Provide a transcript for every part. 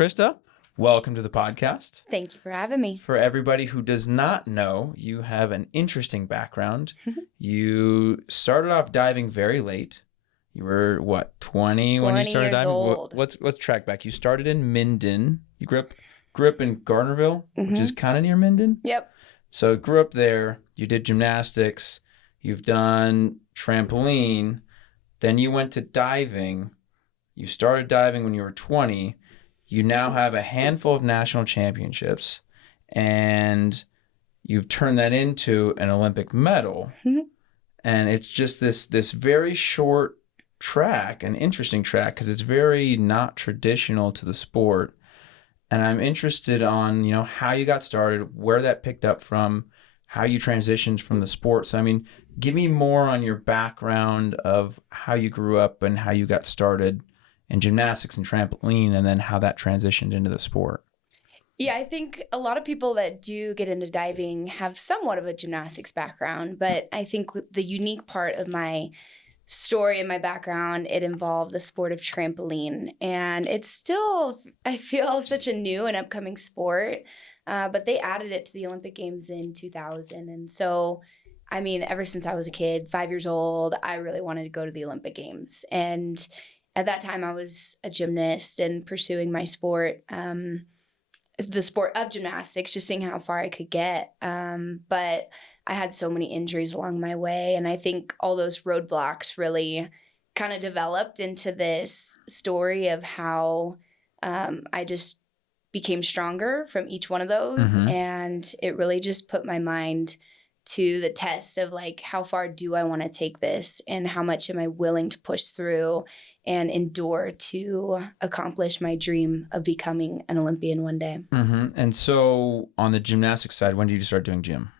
Krysta, welcome to the podcast. Thank you for having me. For everybody who does not know, you have an interesting background. You started off diving very late. You were, 20 when you started years diving? old. Let's track back. You started in Minden. You grew up in Gardnerville, which is kind of near Minden. Yep. So grew up there. You did gymnastics. You've done trampoline. Then you went to diving. You started diving when you were 20. You now have a handful of national championships, and you've turned that into an Olympic medal. And it's just this very short track, an interesting track, because it's very not traditional to the sport. And I'm interested on, how you got started, where that picked up from, how you transitioned from the sport. So, give me more on your background of how you grew up and how you got started in gymnastics and trampoline, and then how that transitioned into the sport. Yeah, I think a lot of people that do get into diving have somewhat of a gymnastics background, but I think the unique part of my story and my background, it involved the sport of trampoline. And it's still, I feel, such a new and upcoming sport, but they added it to the Olympic Games in 2000. And so, ever since I was a kid, 5 years old, I really wanted to go to the Olympic Games. And at that time, I was a gymnast and pursuing my sport, the sport of gymnastics, just seeing how far I could get. But I had so many injuries along my way. And I think all those roadblocks really kind of developed into this story of how I just became stronger from each one of those. And it really just put my mind to the test of how far do I want to take this, and how much am I willing to push through and endure to accomplish my dream of becoming an Olympian one day. And so on the gymnastics side, when did you start doing gym?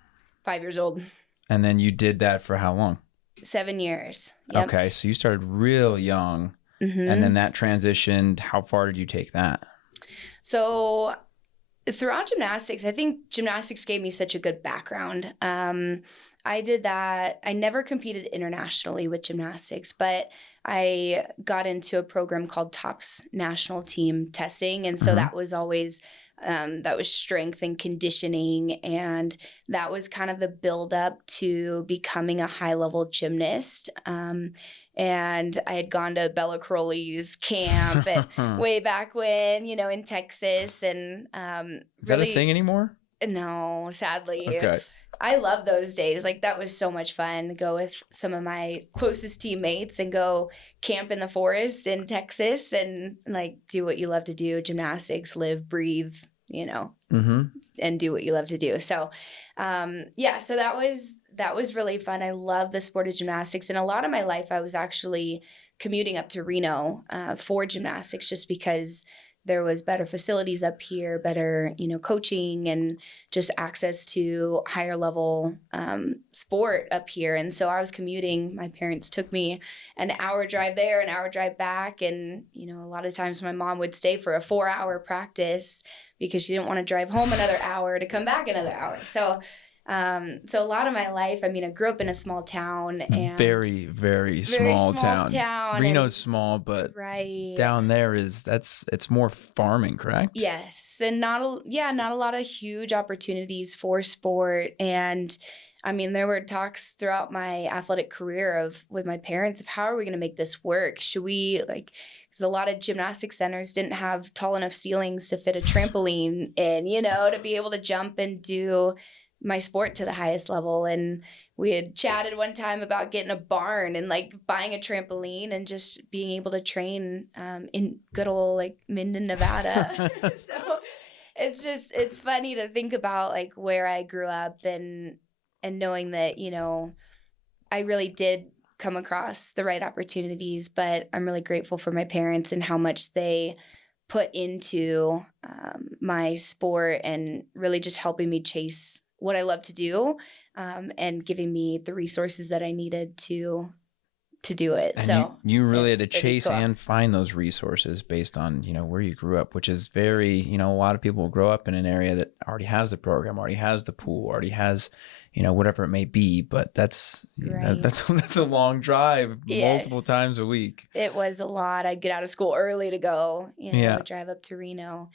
5 years old. And then you did that for how long? 7 years. Yep. Okay, so you started real young, and then that transitioned. How far did you take that? So throughout gymnastics, I think gymnastics gave me such a good background. I did that. I never competed internationally with gymnastics, but I got into a program called TOPS National Team Testing. And so that was always, that was strength and conditioning. And that was kind of the buildup to becoming a high-level gymnast. And I had gone to Bella Crowley's camp way back when, in Texas. And is that a thing anymore? No, sadly. Okay. I love those days. That was so much fun. Go with some of my closest teammates and go camp in the forest in Texas and do what you love to do, gymnastics, live, breathe, and do what you love to do. So, so that was really fun. I love the sport of gymnastics. And a lot of my life, I was actually commuting up to Reno for gymnastics, just because there was better facilities up here, better, coaching, and just access to higher level sport up here. And so I was commuting. My parents took me an hour drive there, an hour drive back. And, a lot of times my mom would stay for a 4-hour practice because she didn't want to drive home another hour to come back another hour. So a lot of my life, I grew up in a small town, and very, very small town. Reno's small, but right down there it's more farming, correct? Yes. And not a lot of huge opportunities for sport. And there were talks throughout my athletic career with my parents of how are we going to make this work? Should we because a lot of gymnastic centers didn't have tall enough ceilings to fit a trampoline in, to be able to jump and do my sport to the highest level. And we had chatted one time about getting a barn and buying a trampoline and just being able to train in good old Minden, Nevada. So it's funny to think about where I grew up and knowing that, I really did come across the right opportunities, but I'm really grateful for my parents and how much they put into my sport and really just helping me chase what I love to do, and giving me the resources that I needed to do it. And so you really had to chase cool. and find those resources based on, where you grew up, which is very, a lot of people grow up in an area that already has the program, already has the pool, already has, whatever it may be. But that's Right. that's a long drive, multiple Yes. times a week. It was a lot. I'd get out of school early to go, Yeah. drive up to Reno.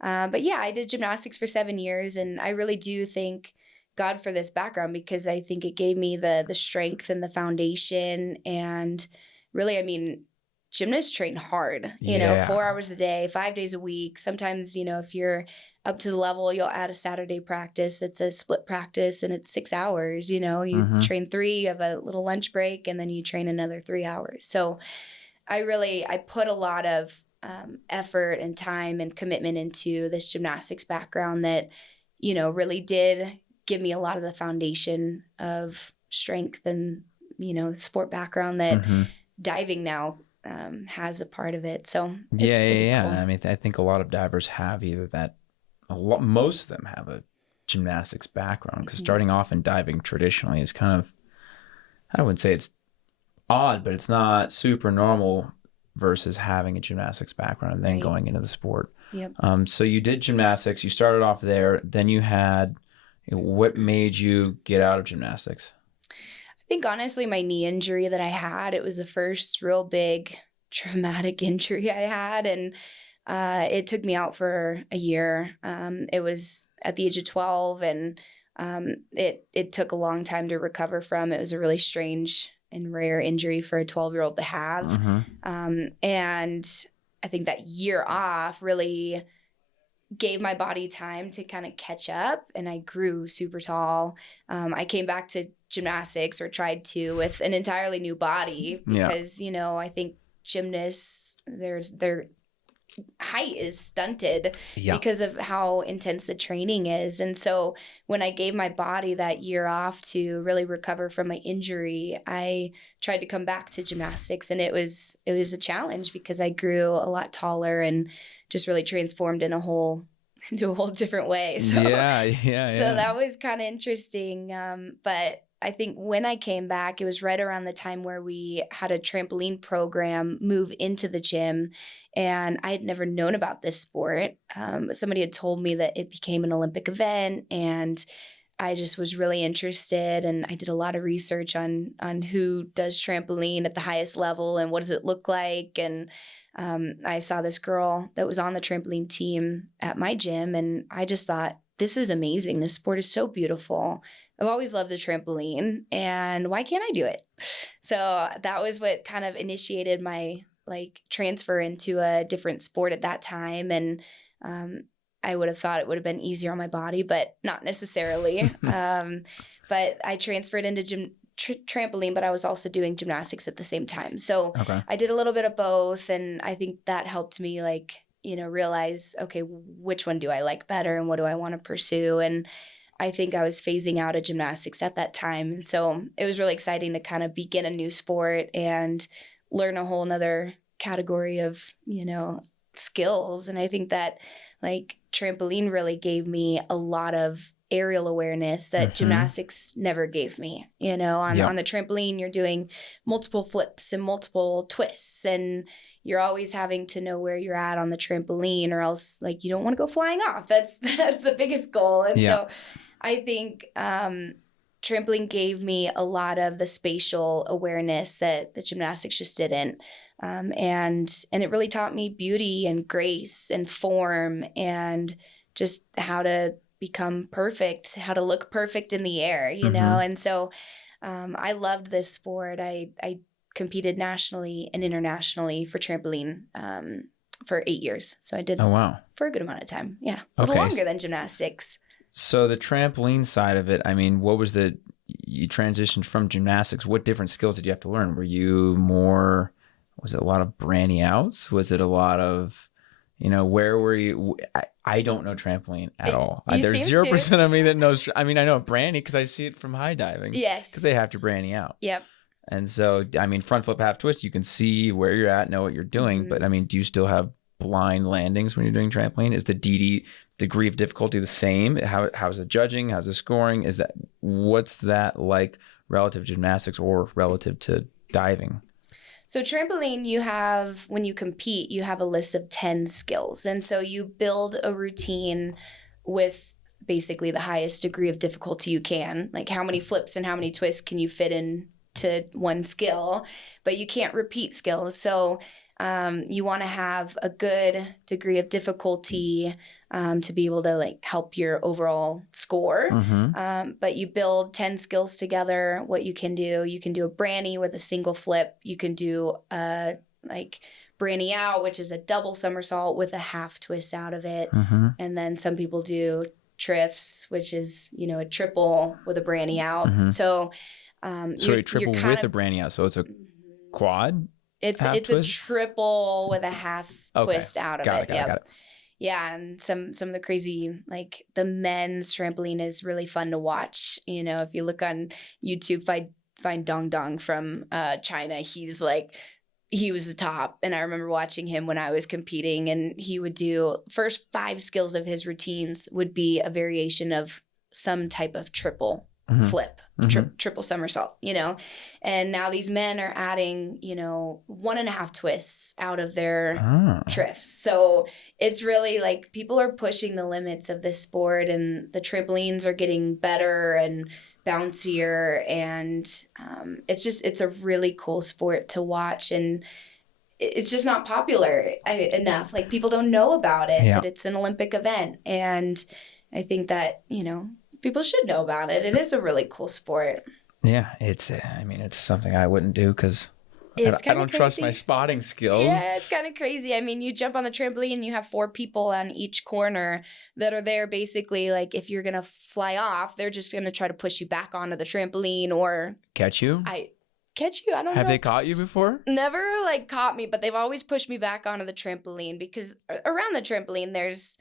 But yeah, I did gymnastics for 7 years, and I really do thank God for this background because I think it gave me the strength and the foundation. And really, I mean, gymnasts train hard, Yeah. 4 hours a day, 5 days a week. Sometimes, if you're up to the level, you'll add a Saturday practice. It's a split practice and it's 6 hours. You train 3, you have a little lunch break, and then you train another 3 hours. So I put a lot of effort and time and commitment into this gymnastics background that, really did give me a lot of the foundation of strength and, sport background that diving now has a part of it. So it's pretty cool. I mean, I think a lot of divers have either that, most of them have a gymnastics background, because starting off in diving traditionally is kind of, I wouldn't say it's odd, but it's not super normal versus having a gymnastics background and then going into the sport. Yep. So you did gymnastics, you started off there, then you had, what made you get out of gymnastics? I think honestly, my knee injury that I had, it was the first real big traumatic injury I had. And it took me out for a year. It was at the age of 12, and it took a long time to recover from. It was a really strange and rare injury for a 12-year-old to have. And I think that year off really gave my body time to kind of catch up, and I grew super tall. I came back to gymnastics, or tried to, with an entirely new body because, I think gymnasts, their height is stunted because of how intense the training is. And so when I gave my body that year off to really recover from my injury, I tried to come back to gymnastics, and it was a challenge because I grew a lot taller and just really transformed into a whole different way. So, so that was kind of interesting. But I think when I came back, it was right around the time where we had a trampoline program move into the gym, and I had never known about this sport. Somebody had told me that it became an Olympic event, and I just was really interested, and I did a lot of research on who does trampoline at the highest level and what does it look like. And I saw this girl that was on the trampoline team at my gym, and I just thought, this is amazing. This sport is so beautiful. I've always loved the trampoline, and why can't I do it? So that was what kind of initiated my transfer into a different sport at that time. And I would have thought it would have been easier on my body, but not necessarily. But I transferred into trampoline, but I was also doing gymnastics at the same time. So I did a little bit of both, and I think that helped me realize, okay, which one do I like better and what do I want to pursue? And I think I was phasing out of gymnastics at that time. And so it was really exciting to kind of begin a new sport and learn a whole nother category of, skills. And I think that trampoline really gave me a lot of aerial awareness that gymnastics never gave me. On the trampoline, you're doing multiple flips and multiple twists, and you're always having to know where you're at on the trampoline, or else you don't want to go flying off. That's the biggest goal. And so I think trampoline gave me a lot of the spatial awareness that the gymnastics just didn't. And it really taught me beauty and grace and form, and just how to become perfect, how to look perfect in the air, know? And so I loved this sport. I competed nationally and internationally for trampoline for 8 years. So I did for a good amount of time. Yeah. A little longer than gymnastics. So the trampoline side of it, I mean, you transitioned from gymnastics. What different skills did you have to learn? Was it a lot of branny outs? Was it a lot of, where were you? I don't know trampoline at all. There's 0% of me that knows. I mean, I know branny because I see it from high diving. Yes. Because they have to branny out. Yep. And so, I mean, front flip, half twist, you can see where you're at, know what you're doing. But I mean, do you still have blind landings when you're doing trampoline? Is the degree of difficulty the same? How's the judging? How's the scoring? What's that like relative to gymnastics or relative to diving? So trampoline, when you compete, you have a list of 10 skills. And so you build a routine with basically the highest degree of difficulty you can. Like how many flips and how many twists can you fit into one skill, but you can't repeat skills. So you want to have a good degree of difficulty to be able to like help your overall score. But you build 10 skills together. What you can do a branny with a single flip. You can do like branny out, which is a double somersault with a half twist out of it. And then some people do trifts, which is, you know, a triple with a branny out. So a triple with a branny out. So it's a quad? It's a triple with a half twist out of it. Got it. Yeah, and some of the crazy, like the men's trampoline is really fun to watch. You know, if you look on YouTube, find Dong Dong from China, he was the top. And I remember watching him when I was competing, and he would do first 5 skills of his routines would be a variation of some type of triple flip, triple somersault, you know. And now these men are adding, you know, 1.5 twists out of their trifts. So it's really like people are pushing the limits of this sport, and the trampolines are getting better and bouncier, and it's a really cool sport to watch, and it's just not popular enough. Like people don't know about it, that it's an Olympic event, and I think that, you know, people should know about it. It is a really cool sport. Yeah, it's something I wouldn't do because I don't trust my spotting skills. Yeah, it's kind of crazy. I mean, you jump on the trampoline and you have 4 people on each corner that are there basically like if you're going to fly off, they're just going to try to push you back onto the trampoline or catch you. I don't know. Have they caught you before? Never like caught me, but they've always pushed me back onto the trampoline because around the trampoline there's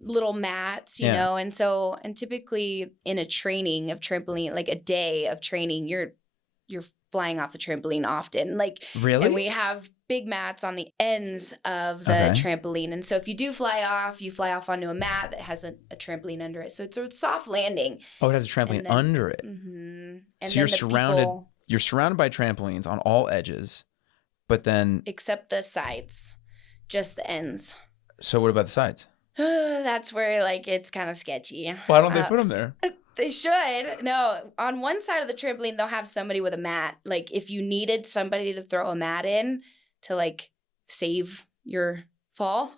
little mats, you know, and typically in a training of trampoline, like a day of training, you're flying off the trampoline often. Like, really? And we have big mats on the ends of the trampoline. And so if you do fly off onto a mat that has a trampoline under it. So it's a soft landing. Oh, it has a trampoline under it. And so you're surrounded by trampolines on all edges, but then except the sides, just the ends. So what about the sides? That's where like it's kind of sketchy. Why don't they put them there? They should. No, on one side of the trampoline, they'll have somebody with a mat. Like if you needed somebody to throw a mat in to like save your fall.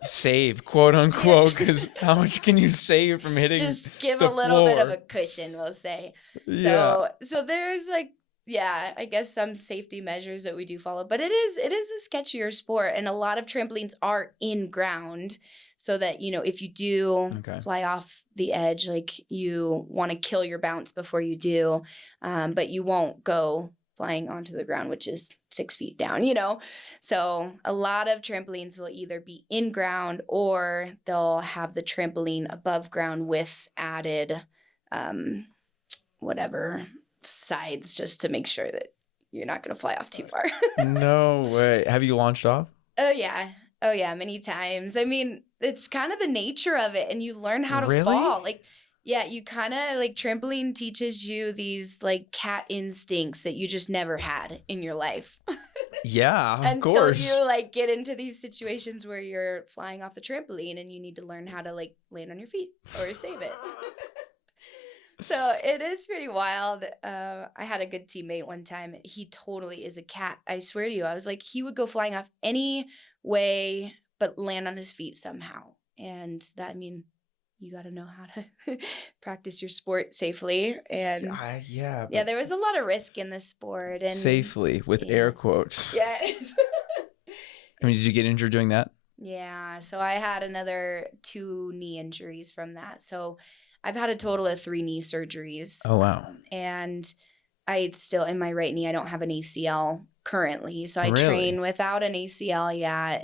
Save, quote unquote, because how much can you save from hitting just give a little bit of a cushion, we'll say. Yeah. So there's like, yeah, I guess some safety measures that we do follow, but it is a sketchier sport, and a lot of trampolines are in ground so that, you know, if you do fly off the edge, like you want to kill your bounce before you do, but you won't go flying onto the ground, which is 6 feet down, you know? So a lot of trampolines will either be in ground or they'll have the trampoline above ground with added whatever sides just to make sure that you're not going to fly off too far. No way. Have you launched off? Oh yeah, many times. I mean, it's kind of the nature of it, and you learn how to fall. Like, yeah, you kind of like trampoline teaches you these like cat instincts that you just never had in your life. Yeah, of course. Until you like get into these situations where you're flying off the trampoline and you need to learn how to like land on your feet or save it. So it is pretty wild. I had a good teammate one time. He totally is a cat. I swear to you. I was like, he would go flying off any way but land on his feet somehow. And that, I mean, you got to know how to practice your sport safely. And yeah, there was a lot of risk in this sport. And safely with air quotes. Yes. I mean, did you get injured doing that? Yeah. So I had another 2 knee injuries from that. So I've had a total of 3 knee surgeries. Oh, wow. And I still, in my right knee, I don't have an ACL currently. So I train without an ACL,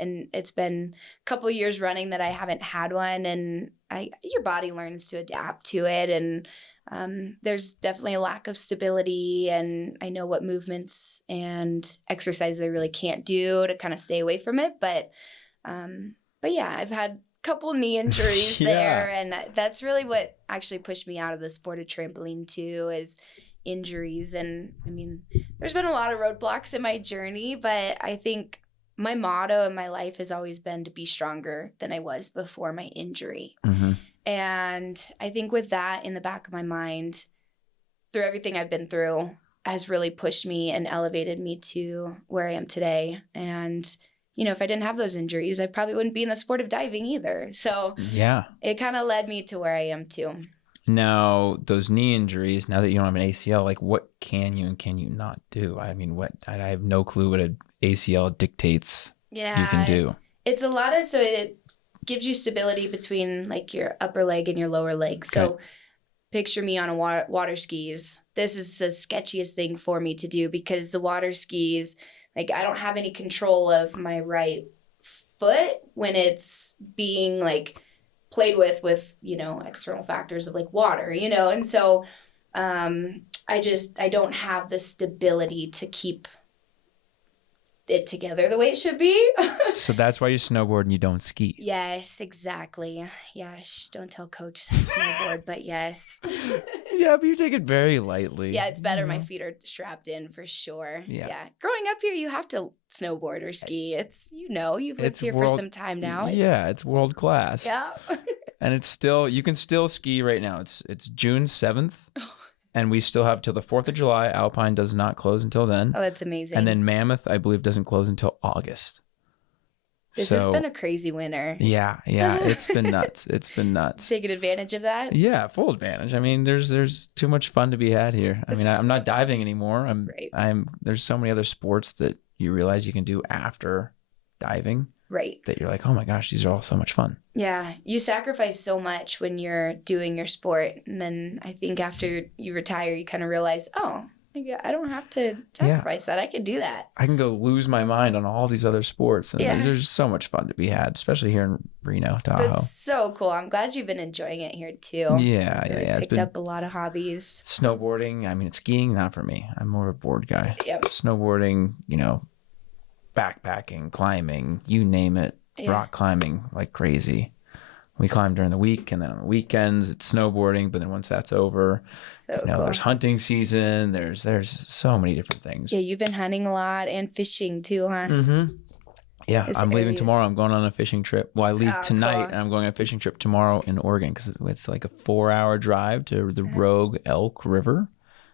and it's been a couple of years running that I haven't had one. And your body learns to adapt to it. And there's definitely a lack of stability. And I know what movements and exercises I really can't do to kind of stay away from it. But yeah, I've had couple knee injuries there, and that's really what actually pushed me out of the sport of trampoline too, is injuries. And I mean, there's been a lot of roadblocks in my journey, but I think my motto in my life has always been to be stronger than I was before my injury. And I think with that in the back of my mind, through everything I've been through, has really pushed me and elevated me to where I am today. And, if I didn't have those injuries, I probably wouldn't be in the sport of diving either. So Yeah. it kind of led me to where I am too. Now, those knee injuries, now that you don't have an ACL, like what can you and can you not do? I mean, I have no clue what an ACL dictates you can do. It's a lot of, so it gives you stability between like your upper leg and your lower leg. So picture me on a water skis. This is the sketchiest thing for me to do because the water skis, like I don't have any control of my right foot when it's being like played with external factors of like water, and so I don't have the stability to keep it together the way it should be. So that's why you snowboard and you don't ski. Yes, exactly. Yeah, don't tell coach I snowboard, but yes. Yeah, but you take it very lightly. Yeah, it's better. My feet are strapped in for sure. Yeah. Growing up here, you have to snowboard or ski. It's, you've lived here for some time now. Yeah, it's world class. Yeah. And you can still ski right now. It's June 7th. And we still have till the 4th of July. Alpine does not close until then. Oh, that's amazing. And then Mammoth, I believe, doesn't close until August. This has been a crazy winter. Yeah. It's been nuts. Taking advantage of that? Yeah, full advantage. I mean, there's too much fun to be had here. I mean, I'm not diving anymore. There's so many other sports that you realize you can do after diving. Right. That you're like, oh my gosh, these are all so much fun. Yeah. You sacrifice so much when you're doing your sport. And then I think after you retire, you kind of realize, oh, I don't have to sacrifice that. I can do that. I can go lose my mind on all these other sports. And there's so much fun to be had, especially here in Reno, Tahoe. That's so cool. I'm glad you've been enjoying it here too. Yeah. Picked up a lot of hobbies. Snowboarding. I mean, skiing, not for me. I'm more of a board guy. Yep. Snowboarding, backpacking, climbing, you name it, rock climbing like crazy. We climb during the week, and then on the weekends it's snowboarding. But then once that's over, cool. There's hunting season. There's so many different things. Yeah, you've been hunting a lot and fishing too, huh? Mm-hmm. Yeah, I'm leaving tomorrow. I'm going on a fishing trip. Well, I leave tonight, and I'm going on a fishing trip tomorrow in Oregon because it's like a 4-hour drive to the Rogue Elk River.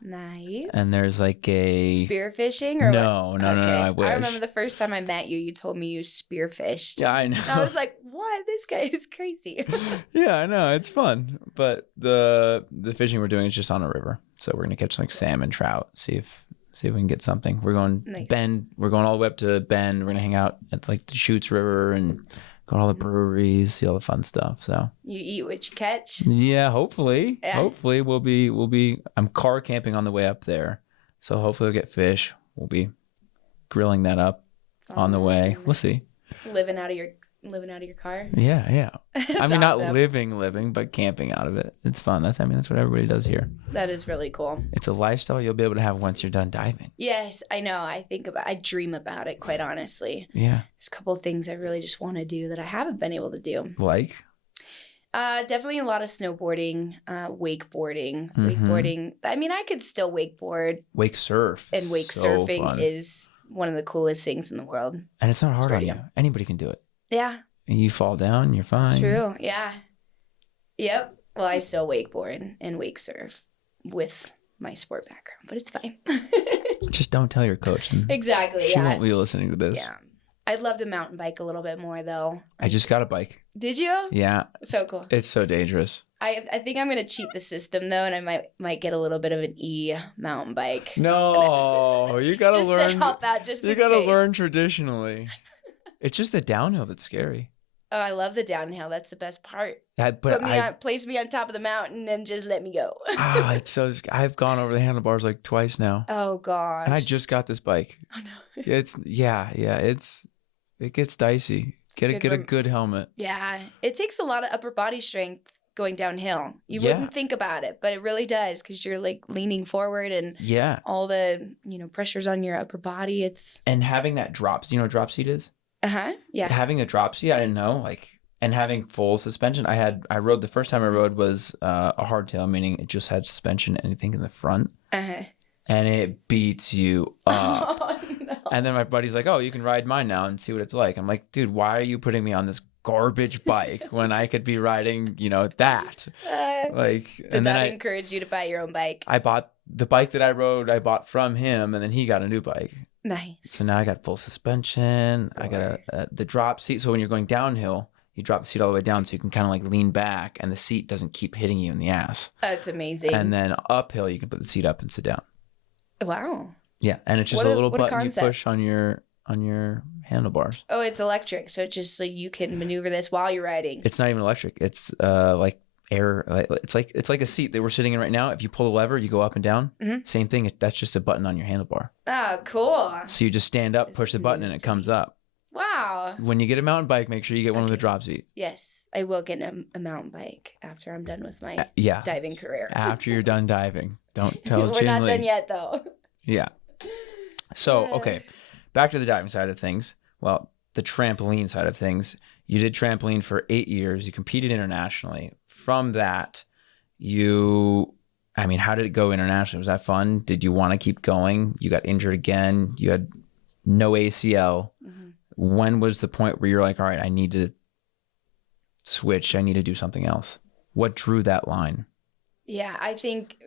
Nice. And there's like a spearfishing or no, I wish. I remember the first time I met you, you told me you spearfished. Yeah, I know. And I was like, what? This guy is crazy. Yeah, I know. It's fun. But the fishing we're doing is just on a river. So we're gonna catch like salmon, trout, see if we can get something. We're going Bend. We're going all the way up to Bend. We're gonna hang out at like the Chutes River and go to all the breweries, see all the fun stuff. So you eat what you catch. Yeah, hopefully. Yeah. Hopefully we'll be. I'm car camping on the way up there, so hopefully we'll get fish. We'll be grilling that up on the way. We'll see. Living out of your car. Yeah. I mean, awesome. Not living, but camping out of it. It's fun. That's what everybody does here. That is really cool. It's a lifestyle you'll be able to have once you're done diving. Yes, I know. I dream about it, quite honestly. Yeah. There's a couple of things I really just want to do that I haven't been able to do. Like? Definitely a lot of snowboarding, wakeboarding. Wakeboarding. I mean, I could still wakeboard. Wake surf. And wake surfing is one of the coolest things in the world. And it's not hard on you. Anybody can do it. Yeah. And you fall down, you're fine. It's true. Yeah. Yep. Well, I still wakeboard and wake surf with my sport background, but it's fine. Just don't tell your coach. Exactly. She won't be listening to this. Yeah. I'd love to mountain bike a little bit more, though. I just got a bike. Did you? Yeah. So cool. It's so dangerous. I think I'm gonna cheat the system though, and I might get a little bit of an mountain bike. No, you gotta just learn. Just to help out. You gotta learn traditionally. It's just the downhill that's scary. Oh, I love the downhill. That's the best part. Place me on top of the mountain and just let me go. It's so. I've gone over the handlebars like twice now. Oh gosh. And I just got this bike. Oh no. It gets dicey. Get a good helmet. Yeah, it takes a lot of upper body strength going downhill. You wouldn't think about it, but it really does because you're like leaning forward and all the pressures on your upper body. And having that drops. You know what drop seat is? Yeah. Having a drop seat, I didn't know. And having full suspension. I rode the first time I rode was a hardtail, meaning it just had suspension, anything in the front. And it beats you up. Oh, no. And then my buddy's like, oh, you can ride mine now and see what it's like. I'm like, dude, why are you putting me on this garbage bike when I could be riding, that. Like, Did and then that encourage you to buy your own bike? I bought the bike that I rode, I bought from him, and then he got a new bike. Nice. So now I got full suspension. I got the drop seat. So when you're going downhill, you drop the seat all the way down so you can kind of like lean back and the seat doesn't keep hitting you in the ass. That's amazing. And then uphill, you can put the seat up and sit down. Wow. Yeah. And it's just a little button you push on your handlebars. Oh, it's electric. So it's just so you can maneuver this while you're riding. It's not even electric. It's like air. It's like a seat that we're sitting in right now. If you pull the lever, you go up and down. Mm-hmm. Same thing. That's just a button on your handlebar. Oh, cool. So you just stand up, push the button, and it comes up. Wow. When you get a mountain bike, make sure you get one with a drop seat. Yes, I will get a mountain bike after I'm done with my diving career. After you're done diving. Don't tell We're not done yet, though. Yeah. So, okay. Back to the diving side of things. Well, the trampoline side of things. You did trampoline for 8 years. You competed internationally. From that, how did it go internationally? Was that fun? Did you want to keep going? You got injured again. You had no ACL. Mm-hmm. When was the point where you're like, all right, I need to switch. I need to do something else? What drew that line? Yeah, I think,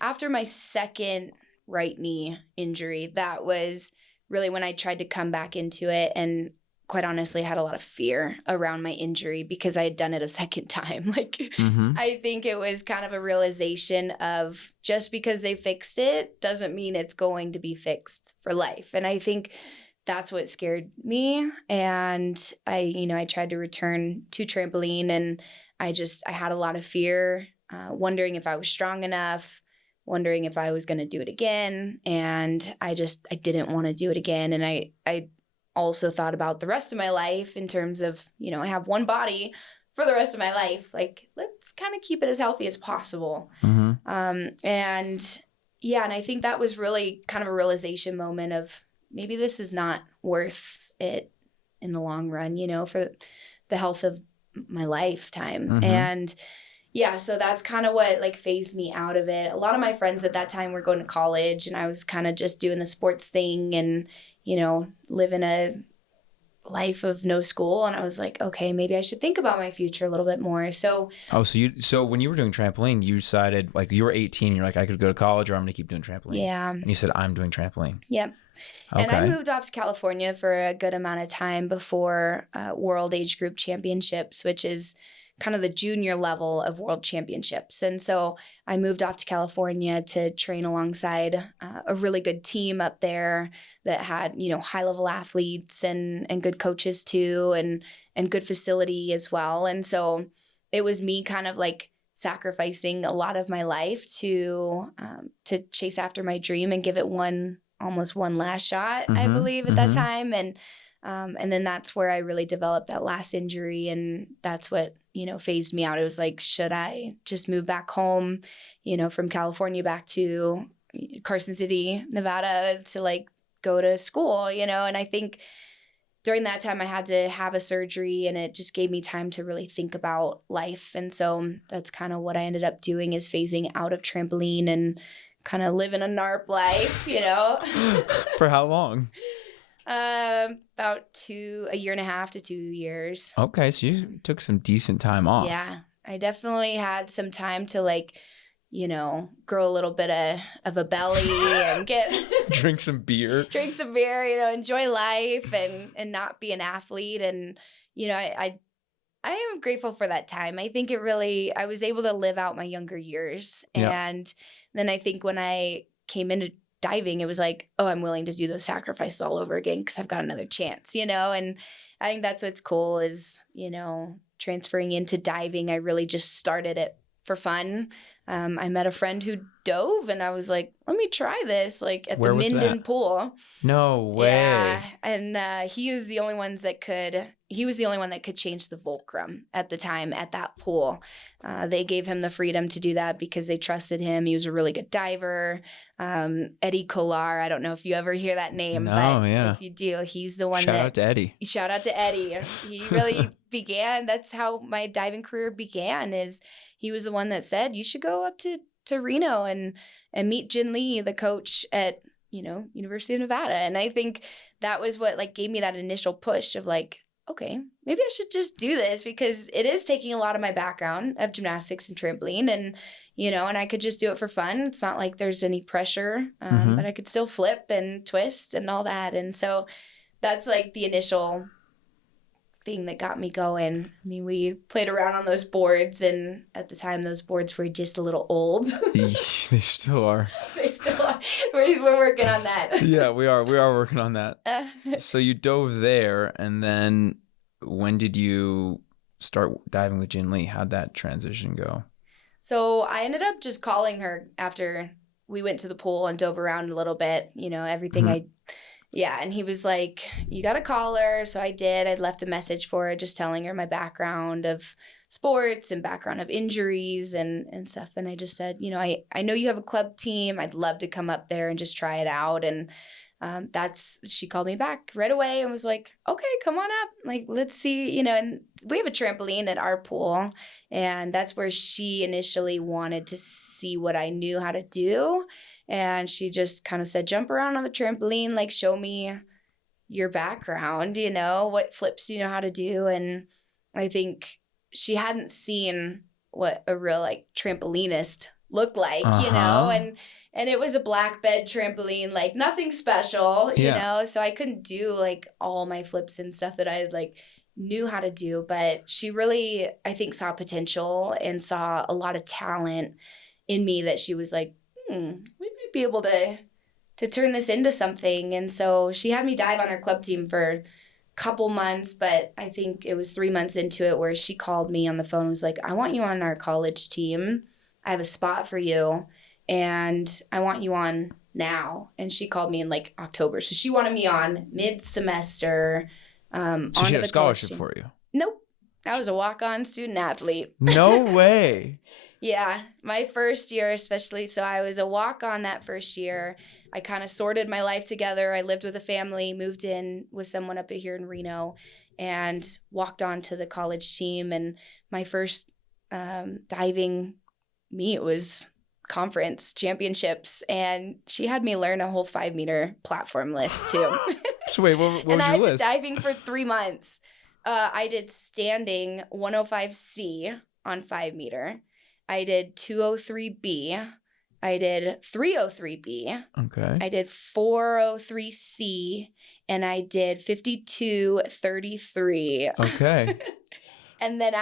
after my second right knee injury, that was really when I tried to come back into it, and quite honestly had a lot of fear around my injury because I had done it a second time. I think it was kind of a realization of just because they fixed it doesn't mean it's going to be fixed for life. And I think that's what scared me. And I tried to return to trampoline, and I had a lot of fear, wondering if I was strong enough, wondering if I was going to do it again. And I didn't want to do it again. And I also thought about the rest of my life in terms of, I have one body for the rest of my life. Like, let's kind of keep it as healthy as possible. Mm-hmm. And I think that was really kind of a realization moment of maybe this is not worth it in the long run, for the health of my lifetime. Mm-hmm. And so that's kind of what phased me out of it. A lot of my friends at that time were going to college, and I was kind of just doing the sports thing and, living a life of no school. And I was like, okay, maybe I should think about my future a little bit more. So when you were doing trampoline, you decided, you were 18, you're like, I could go to college or I'm going to keep doing trampoline. Yeah. And you said, I'm doing trampoline. Yep. Okay. And I moved off to California for a good amount of time before World Age Group Championships, which is kind of the junior level of world championships. And so I moved off to California to train alongside a really good team up there that had, high level athletes and good coaches too, and good facility as well. And so it was me kind of sacrificing a lot of my life to chase after my dream and give it almost one last shot, I believe at that time. And then that's where I really developed that last injury. And that's what, phased me out. It was like, should I just move back home, from California back to Carson City, Nevada to go to school, and I think during that time I had to have a surgery, and it just gave me time to really think about life. And so that's kind of what I ended up doing, is phasing out of trampoline and kind of living a NARP life, For how long? About a year and a half to 2 years. Okay, so you took some decent time off. Yeah, I definitely had some time to grow a little bit of a belly and drink some beer, enjoy life and not be an athlete. And I am grateful for that time. I think I was able to live out my younger years. And then I think when I came into diving, it was like, oh, I'm willing to do those sacrifices all over again because I've got another chance, and I think that's what's cool is, transferring into diving. I really just started it for fun. I met a friend who dove, and I was like, let me try this, at the Minden pool. No way. Yeah. And he was the only one that could change the fulcrum at the time at that pool. They gave him the freedom to do that because they trusted him. He was a really good diver. Eddie Kolar, I don't know if you ever hear that name, but if you do, he's the one Shout out to Eddie. Shout out to Eddie. He really that's how my diving career began, is he was the one that said, you should go up to Reno and meet Jin Lee, the coach at, University of Nevada. And I think that was what gave me that initial push of okay, maybe I should just do this because it is taking a lot of my background of gymnastics and trampoline and, and I could just do it for fun. It's not like there's any pressure, but I could still flip and twist and all that. And so that's like the initial thing that got me going. I mean, we played around on those boards, and at the time those boards were just a little old. They still are. They still are. We're working on that. Yeah, we are working on that. So you dove there, and then when did you start diving with Jin Lee? How'd that transition go? So I ended up just calling her after we went to the pool and dove around a little bit, everything and he was like, you got to call her. So I did. I'd left a message for her just telling her my background of sports and background of injuries and stuff. And I just said, I know you have a club team. I'd love to come up there and just try it out. And she called me back right away and was like, okay, come on up. Like, let's see, and we have a trampoline at our pool. And that's where she initially wanted to see what I knew how to do. And she just kind of said, jump around on the trampoline, like, show me your background, what flips you know how to do. And I think she hadn't seen what a real, like, trampolinist looked like, and it was a black bed trampoline, like, nothing special, so I couldn't do, like, all my flips and stuff that I, like, knew how to do. But she really, I think, saw potential and saw a lot of talent in me that she was like, we might be able to turn this into something. And so she had me dive on her club team for a couple months, but I think it was 3 months into it where she called me on the phone and was like, I want you on our college team. I have a spot for you and I want you on now. And she called me in like October. So she wanted me on mid-semester. So she had a scholarship for you? Nope. I was a walk-on student athlete. No way. Yeah, my first year especially. So I was a walk-on that first year. I kind of sorted my life together. I lived with a family, moved in with someone up here in Reno, and walked on to the college team. And my first diving meet was conference championships. And she had me learn a whole 5-meter platform list too. So wait, what was and your list? I diving for 3 months. I did standing 105C on 5-meter. I did 203B. I did 303B. Okay. I did 403C. And I did 5233. Okay. And then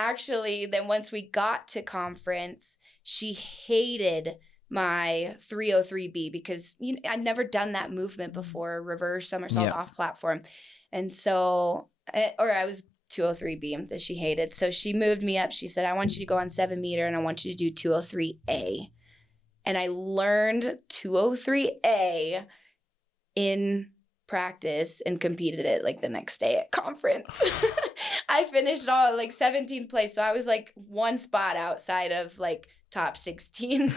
once we got to conference, she hated my 303B because I'd never done that movement before, reverse somersault off platform. And so, or I was 203B that she hated. So she moved me up. She said, I want you to go on 7-meter and I want you to do 203A. And I learned 203A in practice and competed it like the next day at conference. I finished all like 17th place. So I was like one spot outside of like top 16.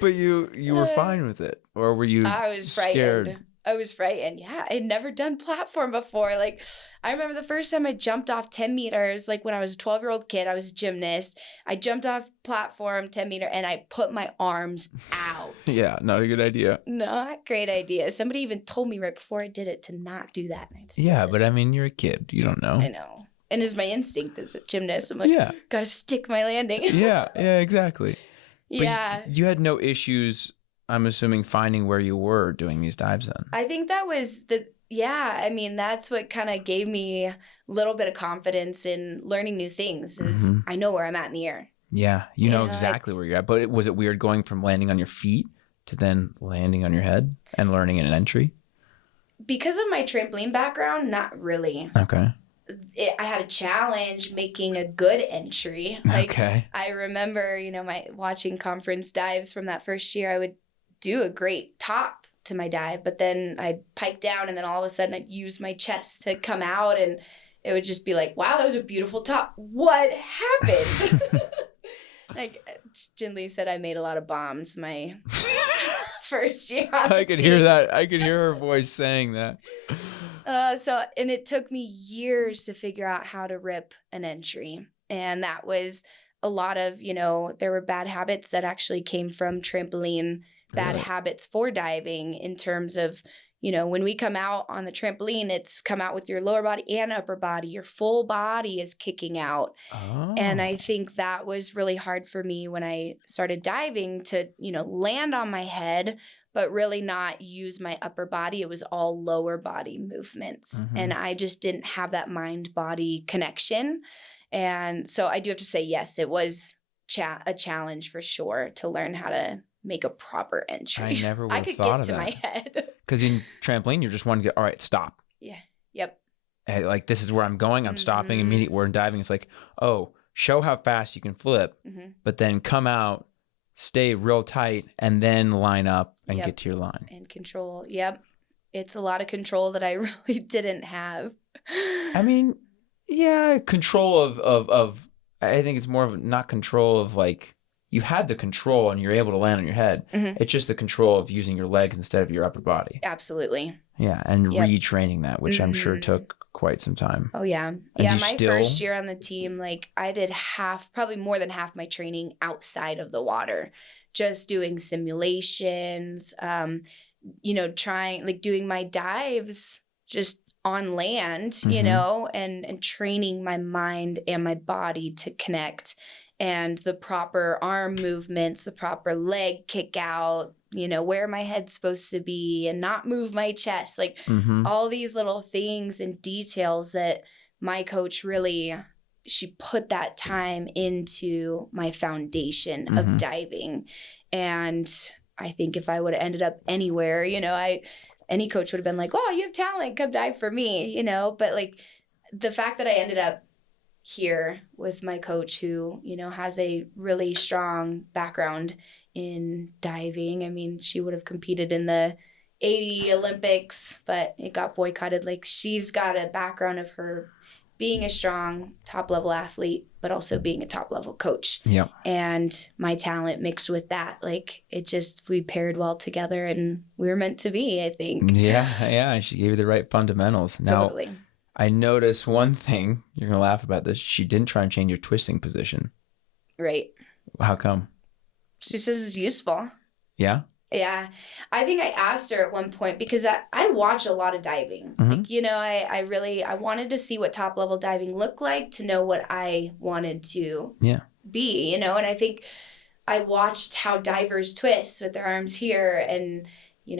But you were fine with it, or were you I was scared? Frightened. I was frightened. Yeah, I'd never done platform before. Like, I remember the first time I jumped off 10 meters, like when I was a 12-year-old kid, I was a gymnast. I jumped off platform 10 meter and I put my arms out. Yeah, not a good idea. Not great idea. Somebody even told me right before I did it to not do that. Yeah, but I mean, you're a kid. You don't know. I know. And it's my instinct as a gymnast. I'm like, gotta stick my landing. Yeah, exactly. But yeah. You had no issues, I'm assuming, finding where you were doing these dives then. I think that was I mean, that's what kind of gave me a little bit of confidence in learning new things is I know where I'm at in the air. Yeah, you know exactly where you're at. But was it weird going from landing on your feet to then landing on your head and learning an entry? Because of my trampoline background, not really. Okay. I had a challenge making a good entry. Like, I remember, my watching conference dives from that first year, I would do a great top to my dive, but then I'd pike down and then all of a sudden I'd use my chest to come out and it would just be like, wow, that was a beautiful top. What happened? Like Jin Lee said, I made a lot of bombs my first year on I could hear that. I could hear her voice saying that. And it took me years to figure out how to rip an entry. And that was a lot of, there were bad habits that actually came from trampoline, bad habits for diving in terms of, when we come out on the trampoline, it's come out with your lower body and upper body. Your full body is kicking out. Oh. And I think that was really hard for me when I started diving to, land on my head, but really not use my upper body. It was all lower body movements. Mm-hmm. And I just didn't have that mind-body connection. And so I do have to say, yes, it was a challenge for sure to learn how to make a proper entry. I never would have thought of that. I could get to my head. Because in trampoline, you're just wanting to get, all right, stop. Yeah. Yep. Hey, like, this is where I'm going. I'm stopping immediately. Where in diving, it's like, oh, show how fast you can flip, but then come out, stay real tight, and then line up and get to your line. And control. Yep. It's a lot of control that I really didn't have. I mean, yeah, control of I think it's more of not control of like, you had the control and you're able to land on your head. It's just the control of using your legs instead of your upper body. Absolutely. Yeah, and retraining that, which I'm sure took quite some time. Oh, yeah. My first year on the team, like I did probably more than half my training outside of the water, just doing simulations, trying, like doing my dives just on land, and training my mind and my body to connect, and the proper arm movements, the proper leg kick out, where my head's supposed to be and not move my chest, like all these little things and details that my coach really, she put that time into my foundation of diving. And I think if I would have ended up anywhere, any coach would have been like, oh, you have talent, come dive for me, but like the fact that I ended up here with my coach who, has a really strong background in diving. I mean, she would have competed in the 80 Olympics, but it got boycotted. Like she's got a background of her being a strong top level athlete, but also being a top level coach. Yeah. And my talent mixed with that, like we paired well together and we were meant to be, I think. Yeah. She gave you the right fundamentals. Now, totally. I noticed one thing, you're going to laugh about this. She didn't try and change your twisting position. Right. How come? She says it's useful. Yeah? Yeah. I think I asked her at one point because I watch a lot of diving. Like, I wanted to see what top level diving looked like to know what I wanted to be, and I think I watched how divers twist with their arms here. And,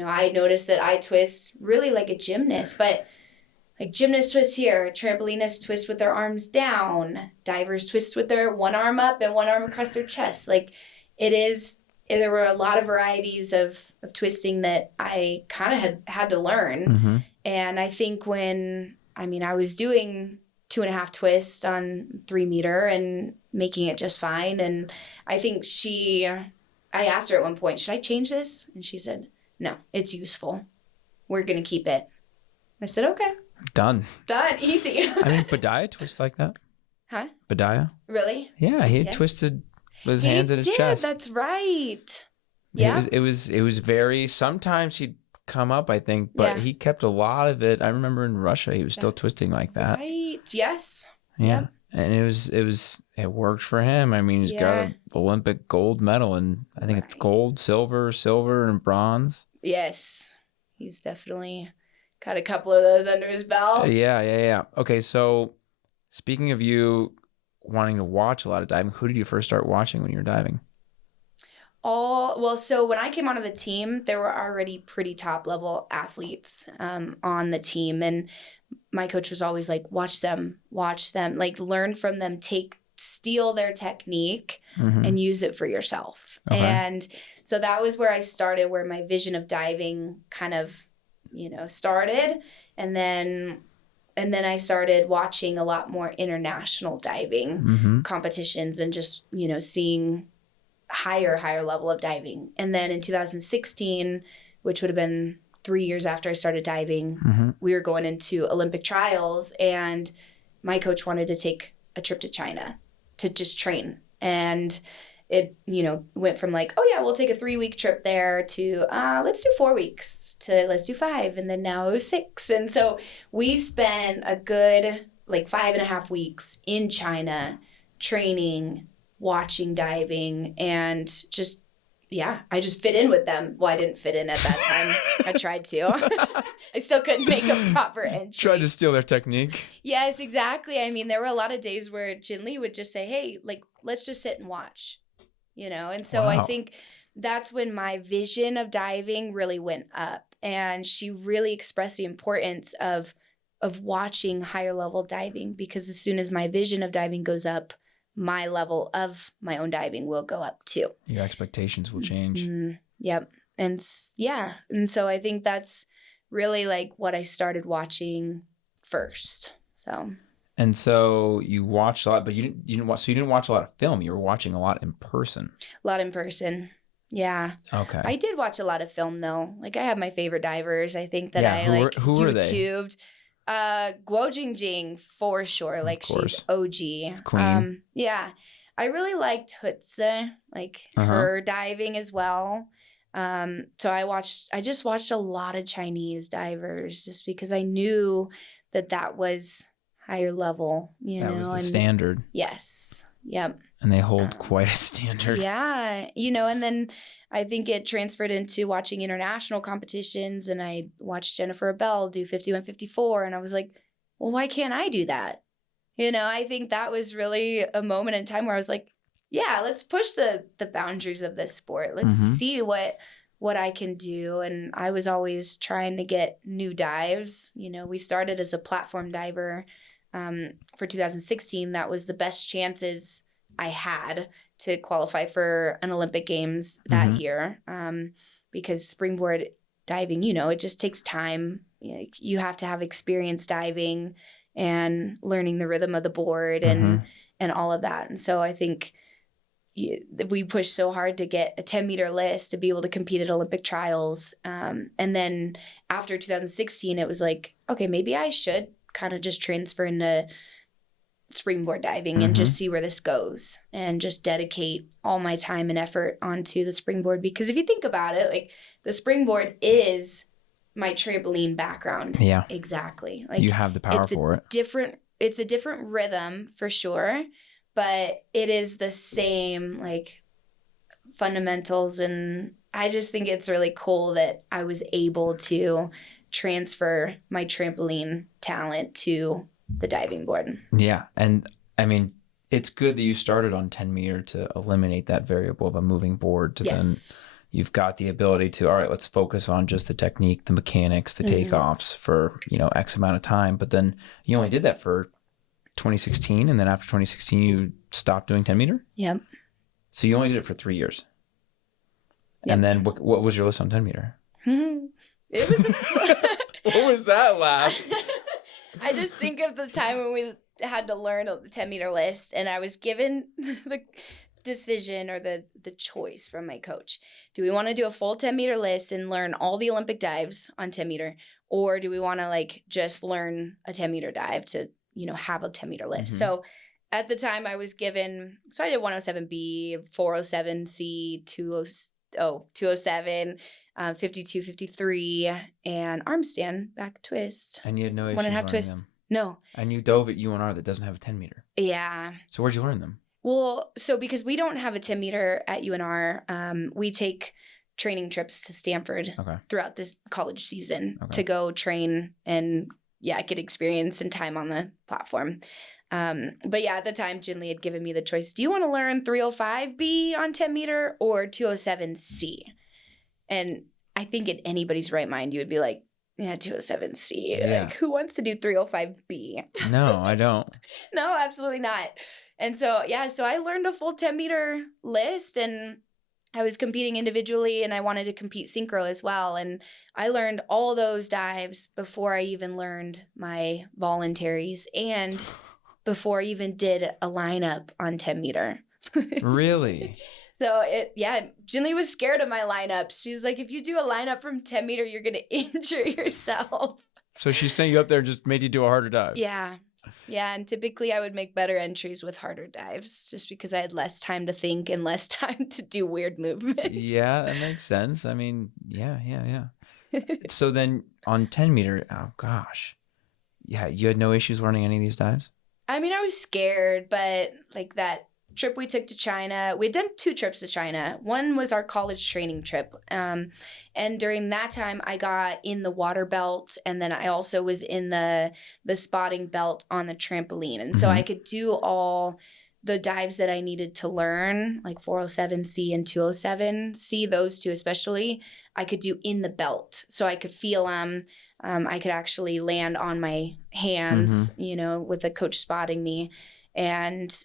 I noticed that I twist really like a gymnast, but like gymnasts twist here, trampolinists twist with their arms down, divers twist with their one arm up and one arm across their chest. Like there were a lot of varieties of twisting that I kind of had to learn. And I think I was doing 2.5 twists on 3 meter and making it just fine. And I think I asked her at one point, should I change this? And she said, no, it's useful. We're going to keep it. I said, okay. Done. Easy. I mean, Badiah twists like that. Huh? Badiah? Really? Yeah, he twisted with his hands at his chest. That's right. Yeah. It was very, sometimes he'd come up, I think, but he kept a lot of it. I remember in Russia, he was still twisting like that. Right. Yes. Yeah. Yep. And it worked for him. I mean, he's got an Olympic gold medal, and I think it's gold, silver, and bronze. Yes. He's definitely got a couple of those under his belt. Yeah. Okay, so speaking of you wanting to watch a lot of diving, who did you first start watching when you were diving? So when I came onto the team, there were already pretty top level athletes on the team. And my coach was always like, watch them, like learn from them, steal their technique and use it for yourself. Okay. And so that was where I started, where my vision of diving kind of, started. And then I started watching a lot more international diving competitions and just, seeing higher level of diving. And then in 2016, which would have been 3 years after I started diving, we were going into Olympic trials, and my coach wanted to take a trip to China to just train. And it, went from like, oh yeah, we'll take a 3-week trip there to let's do 4 weeks to let's do 5. And then now it was 6. And so we spent a good like 5.5 weeks in China training, watching diving, and just I just fit in with them. Well, I didn't fit in at that time. I tried to. I still couldn't make a proper entry. Tried to steal their technique. Yes, exactly. I mean, there were a lot of days where Jin Lee would just say, hey, like, let's just sit and watch, And so I think that's when my vision of diving really went up. And she really expressed the importance of watching higher level diving, because as soon as my vision of diving goes up, my level of my own diving will go up too. Your expectations will change. Mm-hmm. Yep. And so I think that's really like what I started watching first. And so you watched a lot, but you didn't watch a lot of film. You were watching a lot in person. A lot in person. Yeah. Okay. I did watch a lot of film though. Like I have my favorite divers. I think that who were they? YouTubed. Guo Jingjing for sure. Like she's OG. Queen. Yeah. I really liked Hutze, like her diving as well. So I just watched a lot of Chinese divers just because I knew that was higher level, That was the standard. Yes. Yep. And they hold quite a standard. Yeah. And then I think it transferred into watching international competitions, and I watched Jennifer Abel do 51-54, and I was like, well, why can't I do that? I think that was really a moment in time where I was like, yeah, let's push the boundaries of this sport. Let's see what I can do. And I was always trying to get new dives. We started as a platform diver for 2016. That was the best chances I had to qualify for an Olympic Games that year, because springboard diving, it just takes time. You have to have experience diving and learning the rhythm of the board and all of that. And so I think we pushed so hard to get a 10-meter list to be able to compete at Olympic trials. And then after 2016, it was like, okay, maybe I should kind of just transfer into springboard diving and just see where this goes, and just dedicate all my time and effort onto the springboard. Because if you think about it, like the springboard is my trampoline background. Yeah, exactly. Like you have the power for it. It's a different rhythm for sure, but it is the same like fundamentals. And I just think it's really cool that I was able to transfer my trampoline talent to the diving board. Yeah. And I mean, it's good that you started on 10 meter to eliminate that variable of a moving board to then you've got the ability to, all right, let's focus on just the technique, the mechanics, the takeoffs for, X amount of time. But then you only did that for 2016. And then after 2016, you stopped doing 10 meter. Yep. So you only did it for 3 years. Yep. And then what was your list on 10 meter? It was What was that laugh? I just think of the time when we had to learn a 10-meter list, and I was given the decision or the choice from my coach. Do we want to do a full 10-meter list and learn all the Olympic dives on 10 meter, or do we want to like just learn a 10-meter dive to, have a 10-meter list? So at the time I was given, so I did 107B, 407C, 207, 52, 53, and arm stand, back twist. And you had no issues 1.5 twist. Them. No. And you dove at UNR that doesn't have a 10 meter. Yeah. So where'd you learn them? Well, so because we don't have a 10 meter at UNR, we take training trips to Stanford throughout this college season to go train and get experience and time on the platform. But at the time, Jin Lee had given me the choice. Do you want to learn 305B on 10 meter or 207C? And I think in anybody's right mind, you would be like, 207C. Yeah. Like, who wants to do 305B? No, I don't. No, absolutely not. And so, so I learned a full 10-meter list, and I was competing individually, and I wanted to compete synchro as well. And I learned all those dives before I even learned my voluntaries and before I even did a lineup on 10 meter. Really? So Jin Lee was scared of my lineups. She was like, if you do a lineup from 10 meter, you're going to injure yourself. So she sent you up there, just made you do a harder dive. Yeah. Yeah. And typically I would make better entries with harder dives just because I had less time to think and less time to do weird movements. Yeah, that makes sense. I mean, yeah. So then on 10 meter, oh gosh. Yeah, you had no issues learning any of these dives? I mean, I was scared, but like that trip we took to China, we had done 2 trips to China. One was our college training trip. And during that time, I got in the water belt, and then I also was in the spotting belt on the trampoline. And so I could do all the dives that I needed to learn, like 407C and 207C, those 2 especially, I could do in the belt. So I could feel them. I could actually land on my hands, you know, with the coach spotting me. And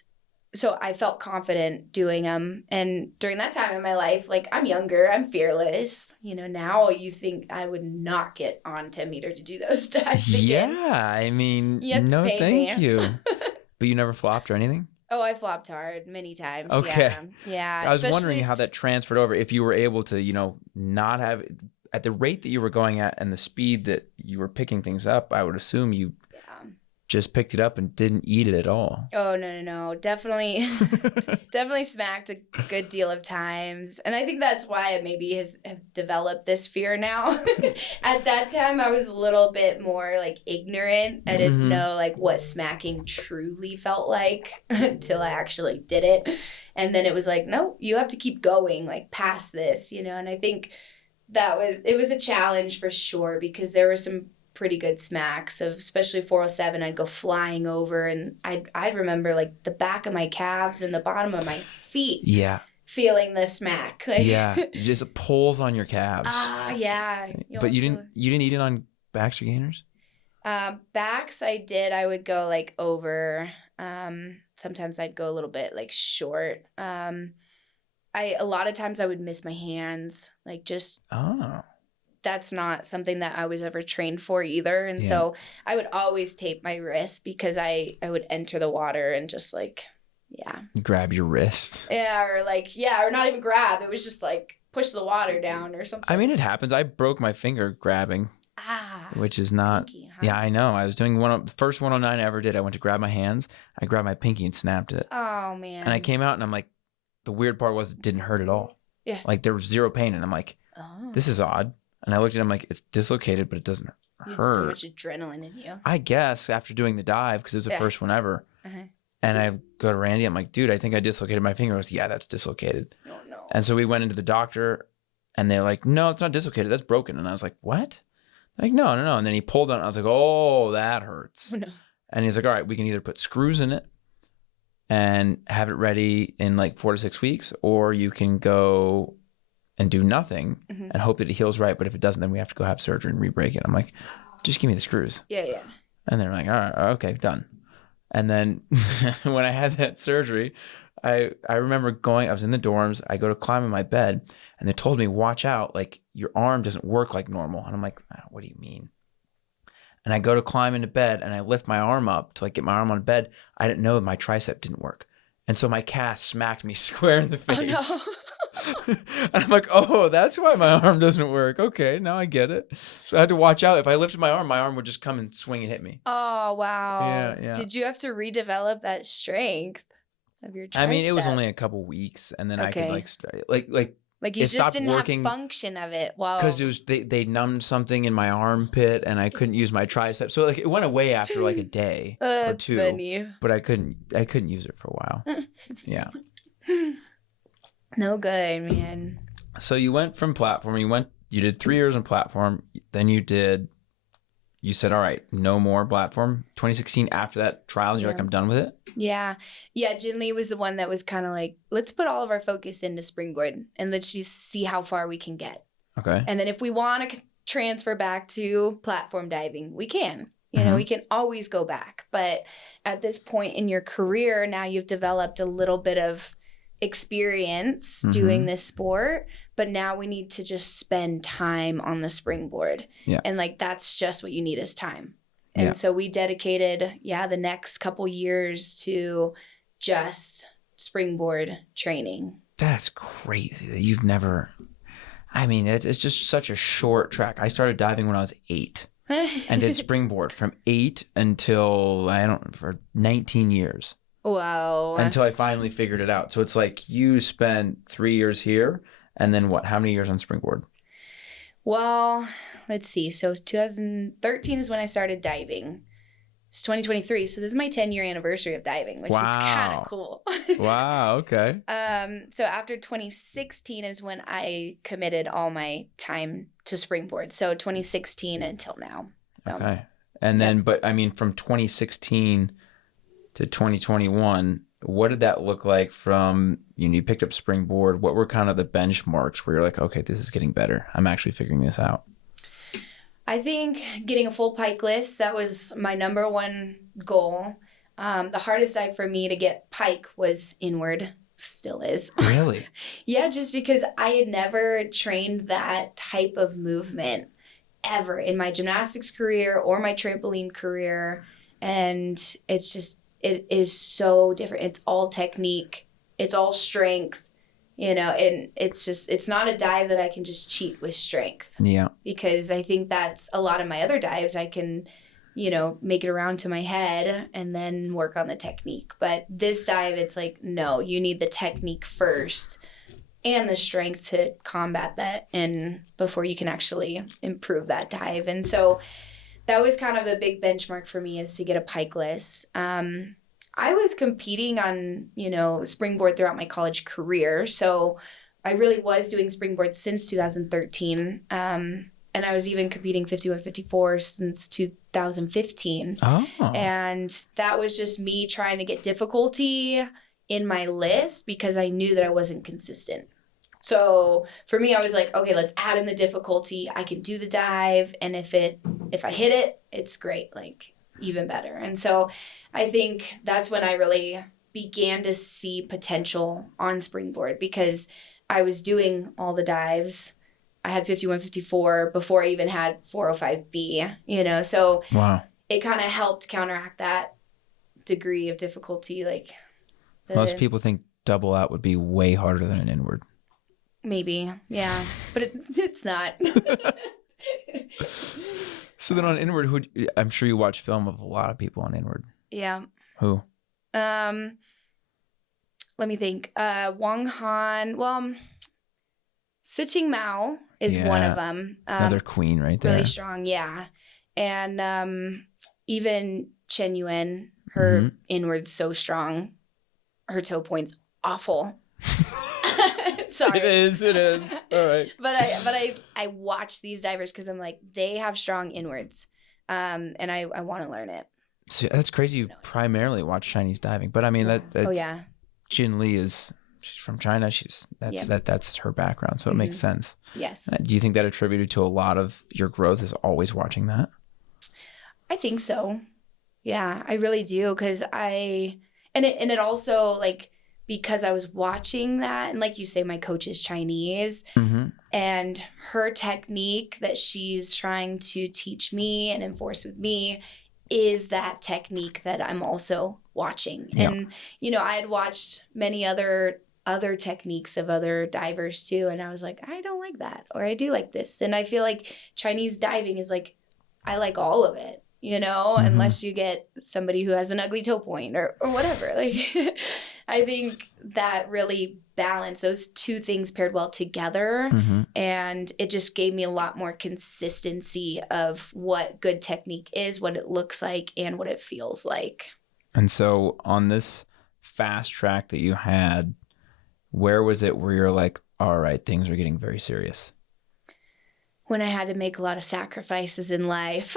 so I felt confident doing them. And during that time in my life, like, I'm younger, I'm fearless. You know, now you think I would not get on 10 meter to do those dives again. Yeah, I mean, You have to no pay thank me. you. But you never flopped or anything? Oh, I flopped hard many times. Okay. Yeah. I was wondering how that transferred over. If you were able to, you know, not have, at the rate that you were going at and the speed that you were picking things up, I would assume you just picked it up and didn't eat it at all. Oh, no. Definitely smacked a good deal of times. And I think that's why I maybe have developed this fear now. At that time, I was a little bit more like ignorant. I didn't know like what smacking truly felt like until I actually did it. And then it was like, no, you have to keep going like past this, you know? And I think it was a challenge for sure, because there were some pretty good smacks of, especially 407, I'd go flying over, and I'd remember like the back of my calves and the bottom of my feet feeling the smack. Like, just pulls on your calves. Yeah. But you didn't eat it on backs or gainers? Backs I did. I would go like over. Sometimes I'd go a little bit like short. A lot of times I would miss my hands, like just that's not something that I was ever trained for either. And so I would always tape my wrist, because I would enter the water and just like, You grab your wrist. Or not even grab. It was just like push the water down or something. I mean, it happens. I broke my finger grabbing. Which is not, pinky, huh? Yeah, I know. I was doing the first 109 I ever did. I went to grab my hands. I grabbed my pinky and snapped it. Oh, man. And I came out and I'm like, the weird part was it didn't hurt at all. Yeah. Like there was zero pain. And I'm like, this is odd. And I looked at him like, it's dislocated, but it doesn't hurt. You have so much adrenaline in you. I guess after doing the dive, because it was the first one ever. And I go to Randy. I'm like, dude, I think I dislocated my finger. He goes, yeah, that's dislocated. Oh, no. And so we went into the doctor, and they're like, no, it's not dislocated. That's broken. And I was like, what? Like, no. And then he pulled on it. I was like, oh, that hurts. Oh, no. And he's like, all right, we can either put screws in it and have it ready in like 4 to 6 weeks, or you can go and do nothing and hope that it heals right. But if it doesn't, then we have to go have surgery and re-break it. I'm like, just give me the screws. Yeah. And they're like, all right, okay, done. And then when I had that surgery, I remember I was in the dorms. I go to climb in my bed, and they told me, watch out, like your arm doesn't work like normal. And I'm like, what do you mean? And I go to climb into bed, and I lift my arm up to like get my arm on bed. I didn't know my tricep didn't work. And so my cast smacked me square in the face. Oh, no. And I'm like, oh, that's why my arm doesn't work. Okay, now I get it. So I had to watch out. If I lifted my arm would just come and swing and hit me. Oh, wow. Yeah. Did you have to redevelop that strength of your tricep? I mean, it was only a couple weeks, and then I could like you just didn't have function of it. Wow. Because it was they numbed something in my armpit, and I couldn't use my tricep. So like it went away after like a day or two. Funny. But I couldn't use it for a while. Yeah. No good, man. So you went from platform. You did 3 years on platform. Then you said, all right, no more platform. 2016, after that trials, you're like, I'm done with it. Yeah. Jinli was the one that was kind of like, let's put all of our focus into springboard and let's just see how far we can get. Okay. And then if we want to transfer back to platform diving, we can. You know, we can always go back. But at this point in your career, now you've developed a little bit of experience doing this sport, but now we need to just spend time on the springboard. Yeah. And like that's just what you need is time. And so we dedicated the next couple years to just springboard training. That's crazy that you've never, I mean, it's just such a short track. I started diving when I was 8 and did springboard from 8 until for 19 years. Wow. Until I finally figured it out. So it's like you spent 3 years here, and then what? How many years on springboard? Well, let's see. So 2013 is when I started diving. It's 2023, so this is my 10-year anniversary of diving, which is kind of cool. Wow, okay. So after 2016 is when I committed all my time to springboard. So 2016 until now. Okay. And then, but I mean, from 2016 to 2021, what did that look like from, you picked up springboard? What were kind of the benchmarks where you're like, okay, this is getting better. I'm actually figuring this out. I think getting a full pike list, that was my number one goal. The hardest dive for me to get pike was inward, still is. Really? Yeah, just because I had never trained that type of movement ever in my gymnastics career or my trampoline career. And it's just, it is so different. It's all technique. It's all strength. And it's not a dive that I can just cheat with strength. Yeah. Because I think that's a lot of my other dives. I can, make it around to my head and then work on the technique. But this dive, it's like, no, you need the technique first and the strength to combat that and before you can actually improve that dive. And so that was kind of a big benchmark for me, is to get a pike list. I was competing on, springboard throughout my college career. So I really was doing springboard since 2013. And I was even competing 51-54 since 2015. Oh. And that was just me trying to get difficulty in my list because I knew that I wasn't consistent. So for me, I was like, okay, let's add in the difficulty. I can do the dive. And if I hit it, it's great. Like, even better. And so I think that's when I really began to see potential on springboard, because I was doing all the dives. I had 51-54 before I even had 405B, so wow. It kind of helped counteract that degree of difficulty. Like most people think double out would be way harder than an inward. Maybe. Yeah. But it's not. So then on inward, I'm sure you watch film of a lot of people on inward. Yeah. Who? Let me think. Wang Han. Well, Siting Mao is one of them. Another queen right there. Really strong, yeah. And even Chen Yuan, her inward's so strong. Her toe point's awful. Sorry. It is. All right. But I watch these divers because I'm like, they have strong inwards. And I want to learn it. So that's crazy. You primarily watch Chinese diving, but I mean that's Jin Lee she's from China. That's her background, so it makes sense. Yes. Do you think that attributed to a lot of your growth is always watching that? I think so. Yeah, I really do, because it also, like, because I was watching that, and like you say, my coach is Chinese, and her technique that she's trying to teach me and enforce with me is that technique that I'm also watching. Yeah. And, I had watched many other techniques of other divers too, and I was like, I don't like that, or I do like this. And I feel like Chinese diving is like, I like all of it, unless you get somebody who has an ugly toe point or whatever. Like, I think that really balanced those two things paired well together. And it just gave me a lot more consistency of what good technique is, what it looks like, and what it feels like. And so on this fast track that you had, where was it where you're like, all right, things are getting very serious? When I had to make a lot of sacrifices in life.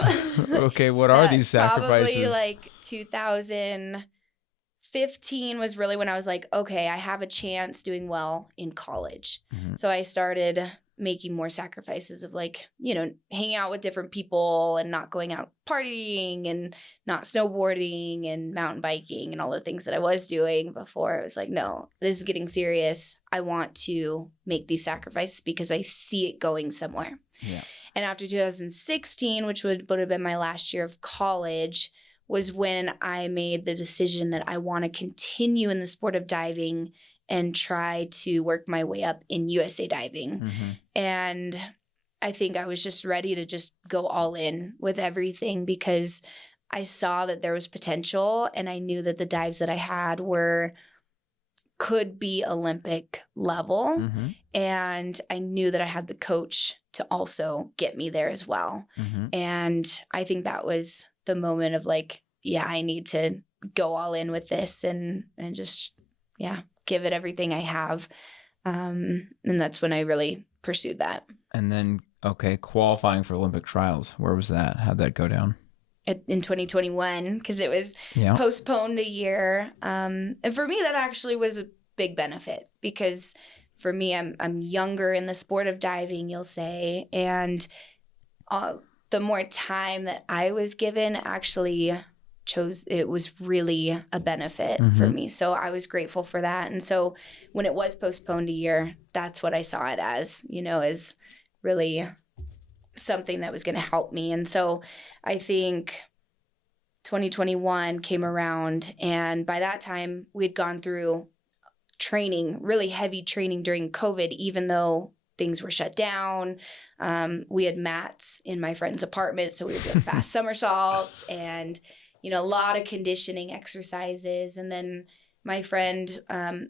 Okay, what are these sacrifices? Probably like 2015 was really when I was like, okay, I have a chance doing well in college. So I started making more sacrifices of, like, hanging out with different people and not going out partying and not snowboarding and mountain biking and all the things that I was doing before. I was like, no, this is getting serious. I want to make these sacrifices because I see it going somewhere. Yeah. And after 2016, which would have been my last year of college, was when I made the decision that I want to continue in the sport of diving and try to work my way up in USA diving. And I think I was just ready to just go all in with everything, because I saw that there was potential, and I knew that the dives that I had could be Olympic level. And I knew that I had the coach to also get me there as well. And I think that was the moment of like, yeah, I need to go all in with this and just, give it everything I have. And that's when I really pursued that. And then, okay, qualifying for Olympic trials. Where was that? How'd that go down? In 2021, because it was postponed a year. And for me, that actually was a big benefit, because for me, I'm younger in the sport of diving, you'll say. And the more time that I was given actually it was really a benefit for me. So I was grateful for that. And so when it was postponed a year, that's what I saw it as, as really something that was going to help me. And so I think 2021 came around, and by that time we'd gone through training, really heavy training during COVID, even though things were shut down. We had mats in my friend's apartment, so we were doing fast somersaults and, a lot of conditioning exercises. And then my friend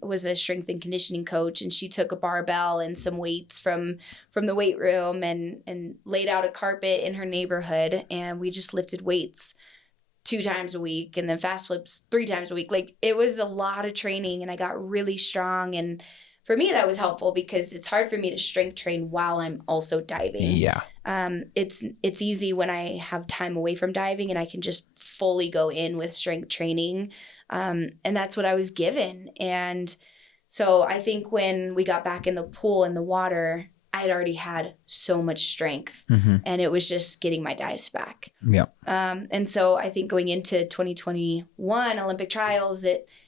was a strength and conditioning coach, and she took a barbell and some weights from the weight room and laid out a carpet in her neighborhood, and we just lifted weights 2 times a week, and then fast flips 3 times a week. Like, it was a lot of training, and I got really strong. And for me, that was helpful, because it's hard for me to strength train while I'm also diving. Yeah. It's easy when I have time away from diving and I can just fully go in with strength training. And that's what I was given. And so I think when we got back in the pool, in the water, I had already had so much strength, and it was just getting my dives back. Yeah. And so I think going into 2021 Olympic trials,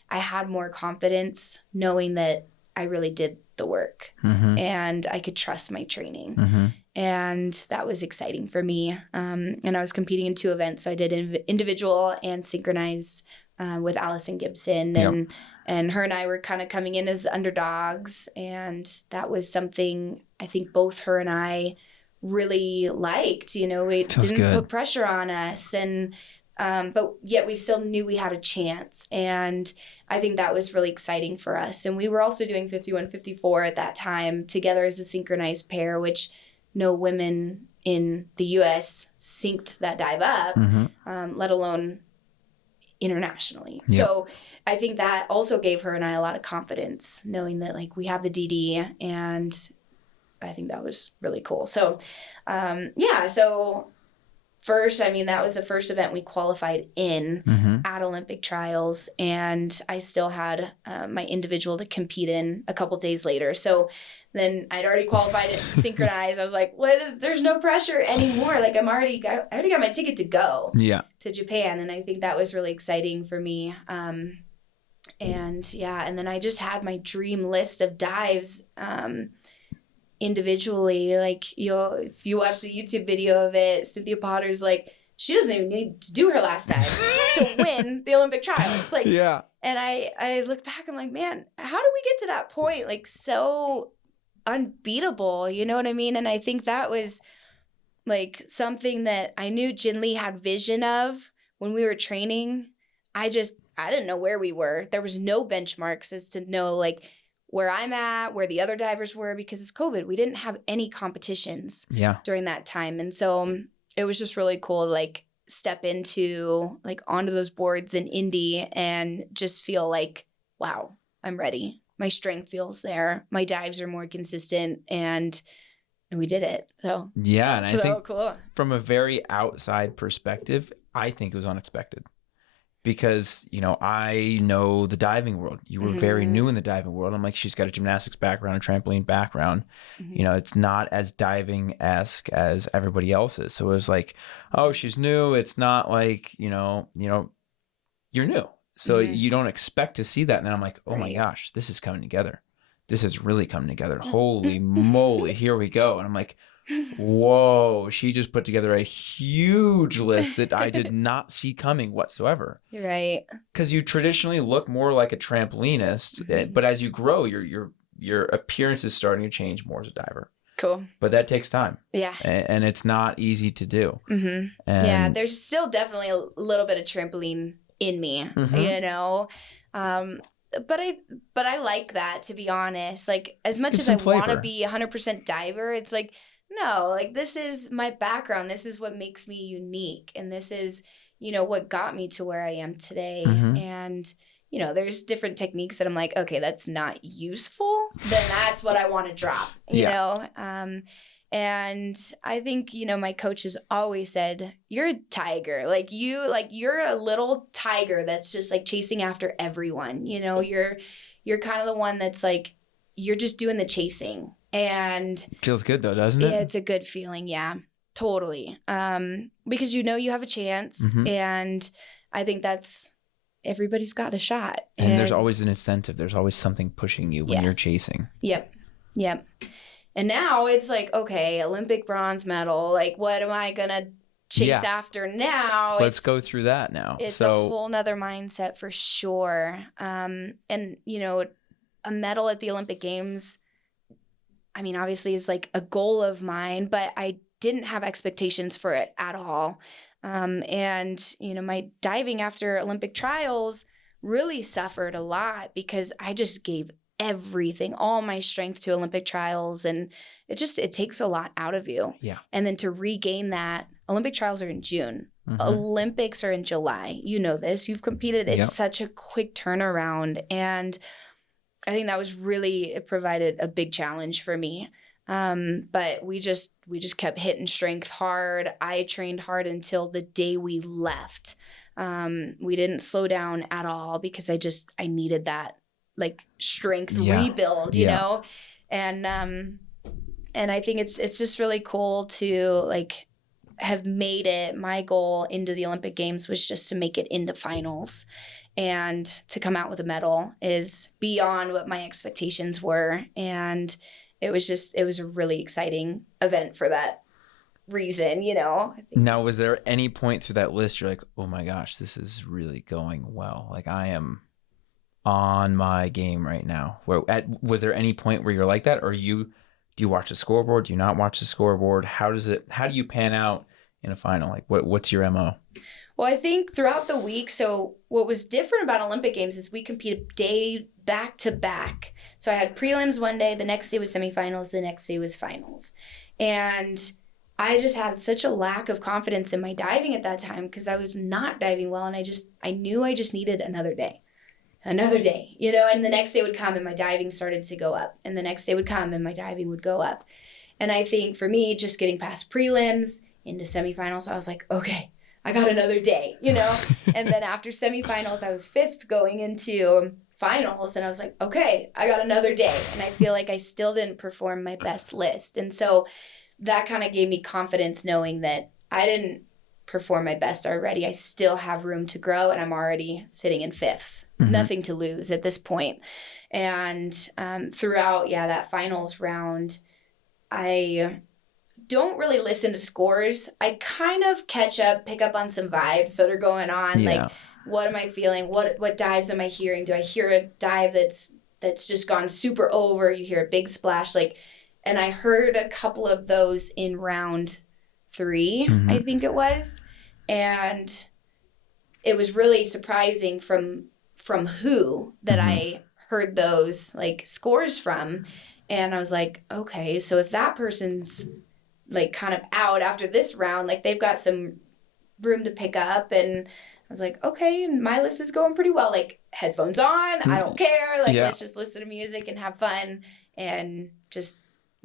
I had more confidence knowing that I really did the work, and I could trust my training. And that was exciting for me. And I was competing in 2 events. So I did individual and synchronized with Allison Gibson, and her and I were kind of coming in as underdogs. And that was something I think both her and I really liked. It didn't put pressure on us, and but yet we still knew we had a chance. And I think that was really exciting for us. And we were also doing 51-54 at that time together as a synchronized pair, which no women in the U.S. synced that dive up, let alone internationally. Yep. So I think that also gave her and I a lot of confidence, knowing that like we have the DD, and I think that was really cool. So so first, that was the first event we qualified in at Olympic trials, and I still had my individual to compete in a couple days later. So then I'd already qualified it synchronized. I was like, there's no pressure anymore. Like I already got my ticket to go to Japan. And I think that was really exciting for me. And then I just had my dream list of dives individually. Like if you watch the YouTube video of it, Cynthia Potter's like, she doesn't even need to do her last dive to win the Olympic trials. Like, yeah. And I look back, I'm like, man, how did we get to that point? Like so unbeatable, you know what I mean? And I think that was like something that I knew Jin Lee had vision of when we were training. I didn't know where we were. There was no benchmarks as to know like where I'm at, where the other divers were, because it's COVID. We didn't have any competitions during that time. And so it was just really cool to like step into like onto those boards in Indy and just feel like, wow, I'm ready. My strength feels there. My dives are more consistent, and we did it. So yeah, and so I think cool. From a very outside perspective, I think it was unexpected. Because, I know the diving world. You were very new in the diving world. I'm like, she's got a gymnastics background, a trampoline background. It's not as diving-esque as everybody else is. So it was like, oh, she's new. It's not like, you're new. So you don't expect to see that. And then I'm like, oh my gosh, this is coming together. This is really coming together. Holy moly, here we go. And I'm like, whoa, she just put together a huge list that I did not see coming whatsoever. You're right. Because you traditionally look more like a trampolinist, but as you grow, your appearance is starting to change more as a diver. Cool. But that takes time. Yeah. And it's not easy to do. Yeah, there's still definitely a little bit of trampoline in me, But I like that, to be honest. Like, as much as I want to be 100% diver, it's like, no, like this is my background. This is what makes me unique. And this is, what got me to where I am today. Mm-hmm. And, there's different techniques that I'm like, okay, that's not useful. Then that's what I want to drop, you know? And I think, my coach has always said, you're a tiger. You're a little tiger that's just like chasing after everyone. You're kind of the one that's like, you're just doing the chasing. And feels good though, doesn't it? Yeah, it's a good feeling. Yeah, totally. Because you have a chance. Mm-hmm. And I think everybody's got a shot. And there's always an incentive. There's always something pushing you when you're chasing. Yep. And now it's like, okay, Olympic bronze medal. Like, what am I going to chase after now? Let's go through that now. It's a whole nother mindset for sure. And, a medal at the Olympic Games, I mean, obviously is like a goal of mine, but I didn't have expectations for it at all. And, my diving after Olympic trials really suffered a lot because I just gave everything, all my strength to Olympic trials. And it takes a lot out of you. Yeah. And then to regain that, Olympic trials are in June. Mm-hmm. Olympics are in July. You know this. You've competed. It's such a quick turnaround. And I think it provided a big challenge for me. But we just kept hitting strength hard. I trained hard until the day we left. We didn't slow down at all because I needed that like strength rebuild, you know? And I think it's just really cool to like have made it. My goal into the Olympic Games was just to make it into finals, and to come out with a medal is beyond what my expectations were. And it was a really exciting event for that reason, I think. Now, was there any point through that list you're like, oh my gosh, this is really going well? Like I am on my game right now. Was there any point where you're like that, or do you watch the scoreboard? Do you not watch the scoreboard? How do you pan out in a final? Like what's your MO? Well, I think throughout the week, so what was different about Olympic Games is we competed day back to back. So I had prelims one day, the next day was semifinals, the next day was finals. And I just had such a lack of confidence in my diving at that time because I was not diving well, and I knew I just needed another day, and the next day would come and my diving started to go up, and the next day would come and my diving would go up. And I think for me, just getting past prelims into semifinals, I was like, okay, I got another day, and then after semifinals, I was fifth going into finals, and I was like, okay, I got another day. And I feel like I still didn't perform my best list. And so that kind of gave me confidence knowing that I didn't perform my best already. I still have room to grow, and I'm already sitting in fifth. Mm-hmm. Nothing to lose at this point. And throughout, that finals round, I don't really listen to scores. I kind of pick up on some vibes that are going on. Yeah. Like, what am I feeling? What dives am I hearing? Do I hear a dive that's just gone super over? You hear a big splash, and I heard a couple of those in round 3, mm-hmm. I think it was. And it was really surprising from who that mm-hmm. I heard those scores from. And I was like, okay, so if that person's kind of out after this round, they've got some room to pick up. And I was like, okay, my list is going pretty well. Headphones on, I don't care. Let's just listen to music and have fun and just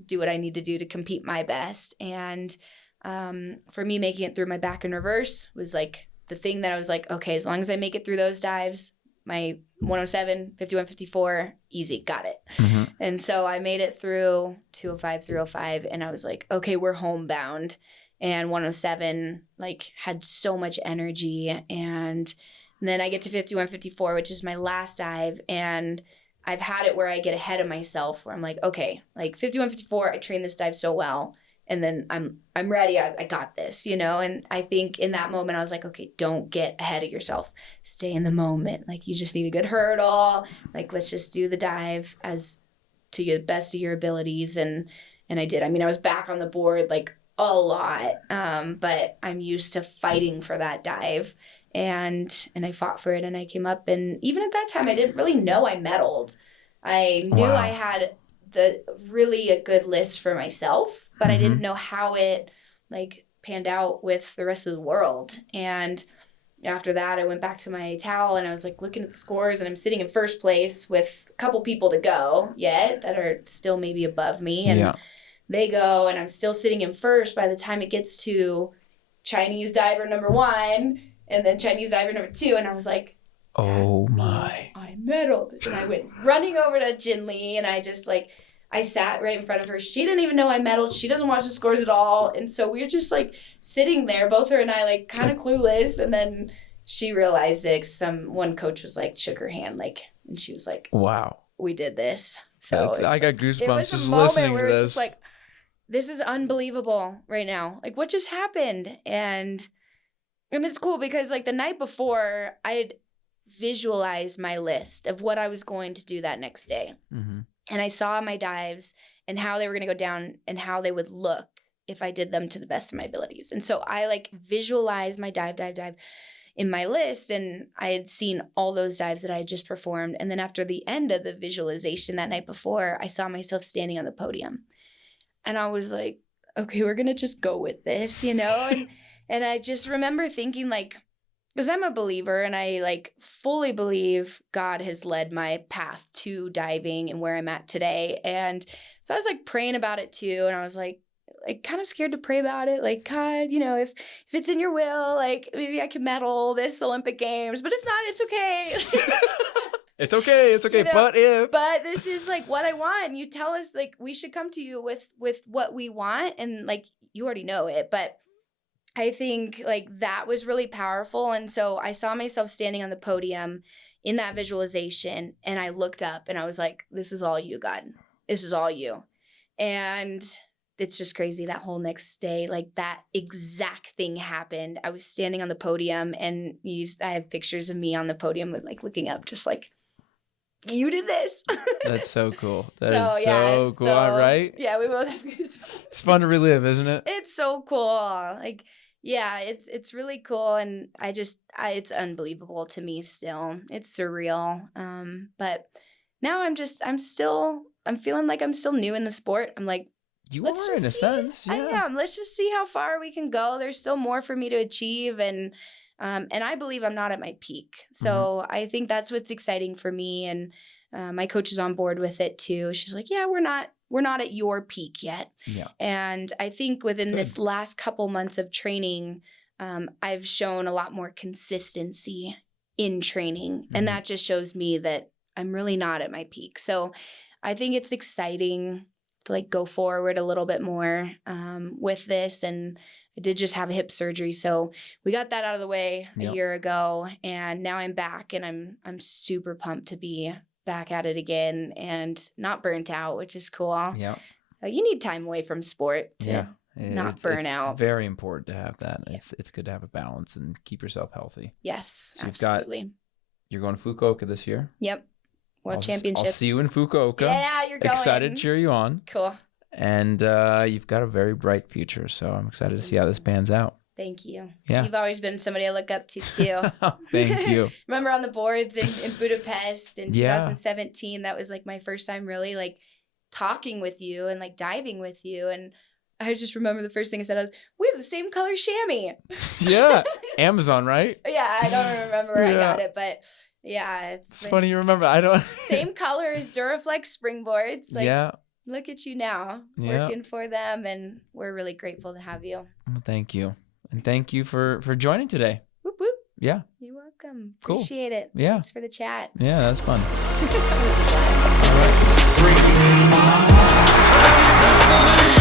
do what I need to do to compete my best. And for me, making it through my back and reverse was the thing that I was like, okay, as long as I make it through those dives, my 107, 51, 54, easy, got it. Mm-hmm. And so I made it through 205, 305, and I was like, okay, we're homebound. And 107, had so much energy. And then I get to 51, 54, which is my last dive. And I've had it where I get ahead of myself, where I'm like, okay, 51, 54, I trained this dive so well. And then I'm ready. I got this, And I think in that moment, I was like, okay, don't get ahead of yourself. Stay in the moment. You just need a good hurdle. Let's just do the dive as to the best of your abilities. And I did. I mean, I was back on the board a lot, but I'm used to fighting for that dive. And I fought for it, and I came up. And even at that time, I didn't really know I medaled. I knew I had really a good list for myself, but mm-hmm. I didn't know how it panned out with the rest of the world. And after that, I went back to my towel and I was like looking at the scores, and I'm sitting in first place with a couple people to go yet that are still maybe above me. And they go, and I'm still sitting in first by the time it gets to Chinese diver number 1 and then Chinese diver number 2. And I was like, oh my, I medaled. And I went running over to Jin Lee, and I just like, I sat right in front of her. She didn't even know I medaled. She doesn't watch the scores at all. And so we were just like sitting there, both her and I, like kind of clueless. And then she realized it. One coach was like, shook her hand, like, and she was like, wow, we did this. So I got goosebumps just moment listening where to it was this. just like, this is unbelievable right now. Like, what just happened? And it's cool because like the night before, I had visualized my list of what I was going to do that next day. Mm-hmm. And I saw my dives and how they were going to go down and how they would look if I did them to the best of my abilities. And so I like visualized my dive in my list, and I had seen all those dives that I had just performed. And then after the end of the visualization that night before, I saw myself standing on the podium. And I was like, okay, we're going to just go with this, you know? And I just remember thinking like, because I'm a believer and I like fully believe God has led my path to diving and where I'm at today. And so I was like praying about it too. And I was like kind of scared to pray about it. Like, God, you know, if it's in your will, like maybe I can medal this Olympic Games, but if not, it's okay. It's okay. It's okay. You know, but this is like what I want. And you tell us like we should come to you with what we want. And like, you already know it, but I think like that was really powerful. And so I saw myself standing on the podium in that visualization, and I looked up and I was like, this is all you, God. This is all you. And it's just crazy. That whole next day, like that exact thing happened. I was standing on the podium, and I have pictures of me on the podium with like looking up, just like, you did this. That's so cool. That is so cool, right? Yeah, we both have goosebumps. It's fun to relive, isn't it? It's so cool. Like, yeah, it's really cool, and it's unbelievable to me still. It's surreal. But now I'm feeling like I'm still new in the sport. I'm like, you are in a sense. Yeah. I am. Let's just see how far we can go. There's still more for me to achieve, and I believe I'm not at my peak. So I think that's what's exciting for me, and my coach is on board with it too. She's like, yeah, we're not at your peak yet. Yeah. And I think within this last couple months of training, I've shown a lot more consistency in training. And that just shows me that I'm really not at my peak. So I think it's exciting to like go forward a little bit more with this. And I did just have a hip surgery. So we got that out of the way a year ago. And now I'm back, and I'm super pumped to be back at it again and not burnt out, which is cool. Yeah. You need time away from sport to not burn out. It's very important to have that. Yeah. It's good to have a balance and keep yourself healthy. Yes, so absolutely. You're going to Fukuoka this year. Yep. World Championship. I'll see you in Fukuoka. Yeah, you're going. Excited to cheer you on. Cool. And you've got a very bright future, so I'm excited to see how this pans out. Thank you. Yeah. You've always been somebody I look up to too. Thank you. Remember on the boards in Budapest in 2017, that was like my first time really like talking with you and like diving with you. And I just remember the first thing I said, I was, we have the same color chamois. Yeah. Amazon, right? Yeah, I don't remember where I got it, but yeah. It's funny you remember. I don't. Same color as Duraflex springboards. Like, yeah. Look at you now, working for them, and we're really grateful to have you. Well, thank you. And thank you for joining today. Whoop, whoop. Yeah. You're welcome. Cool. Appreciate it. Yeah. Thanks for the chat. Yeah, that's fun. All right.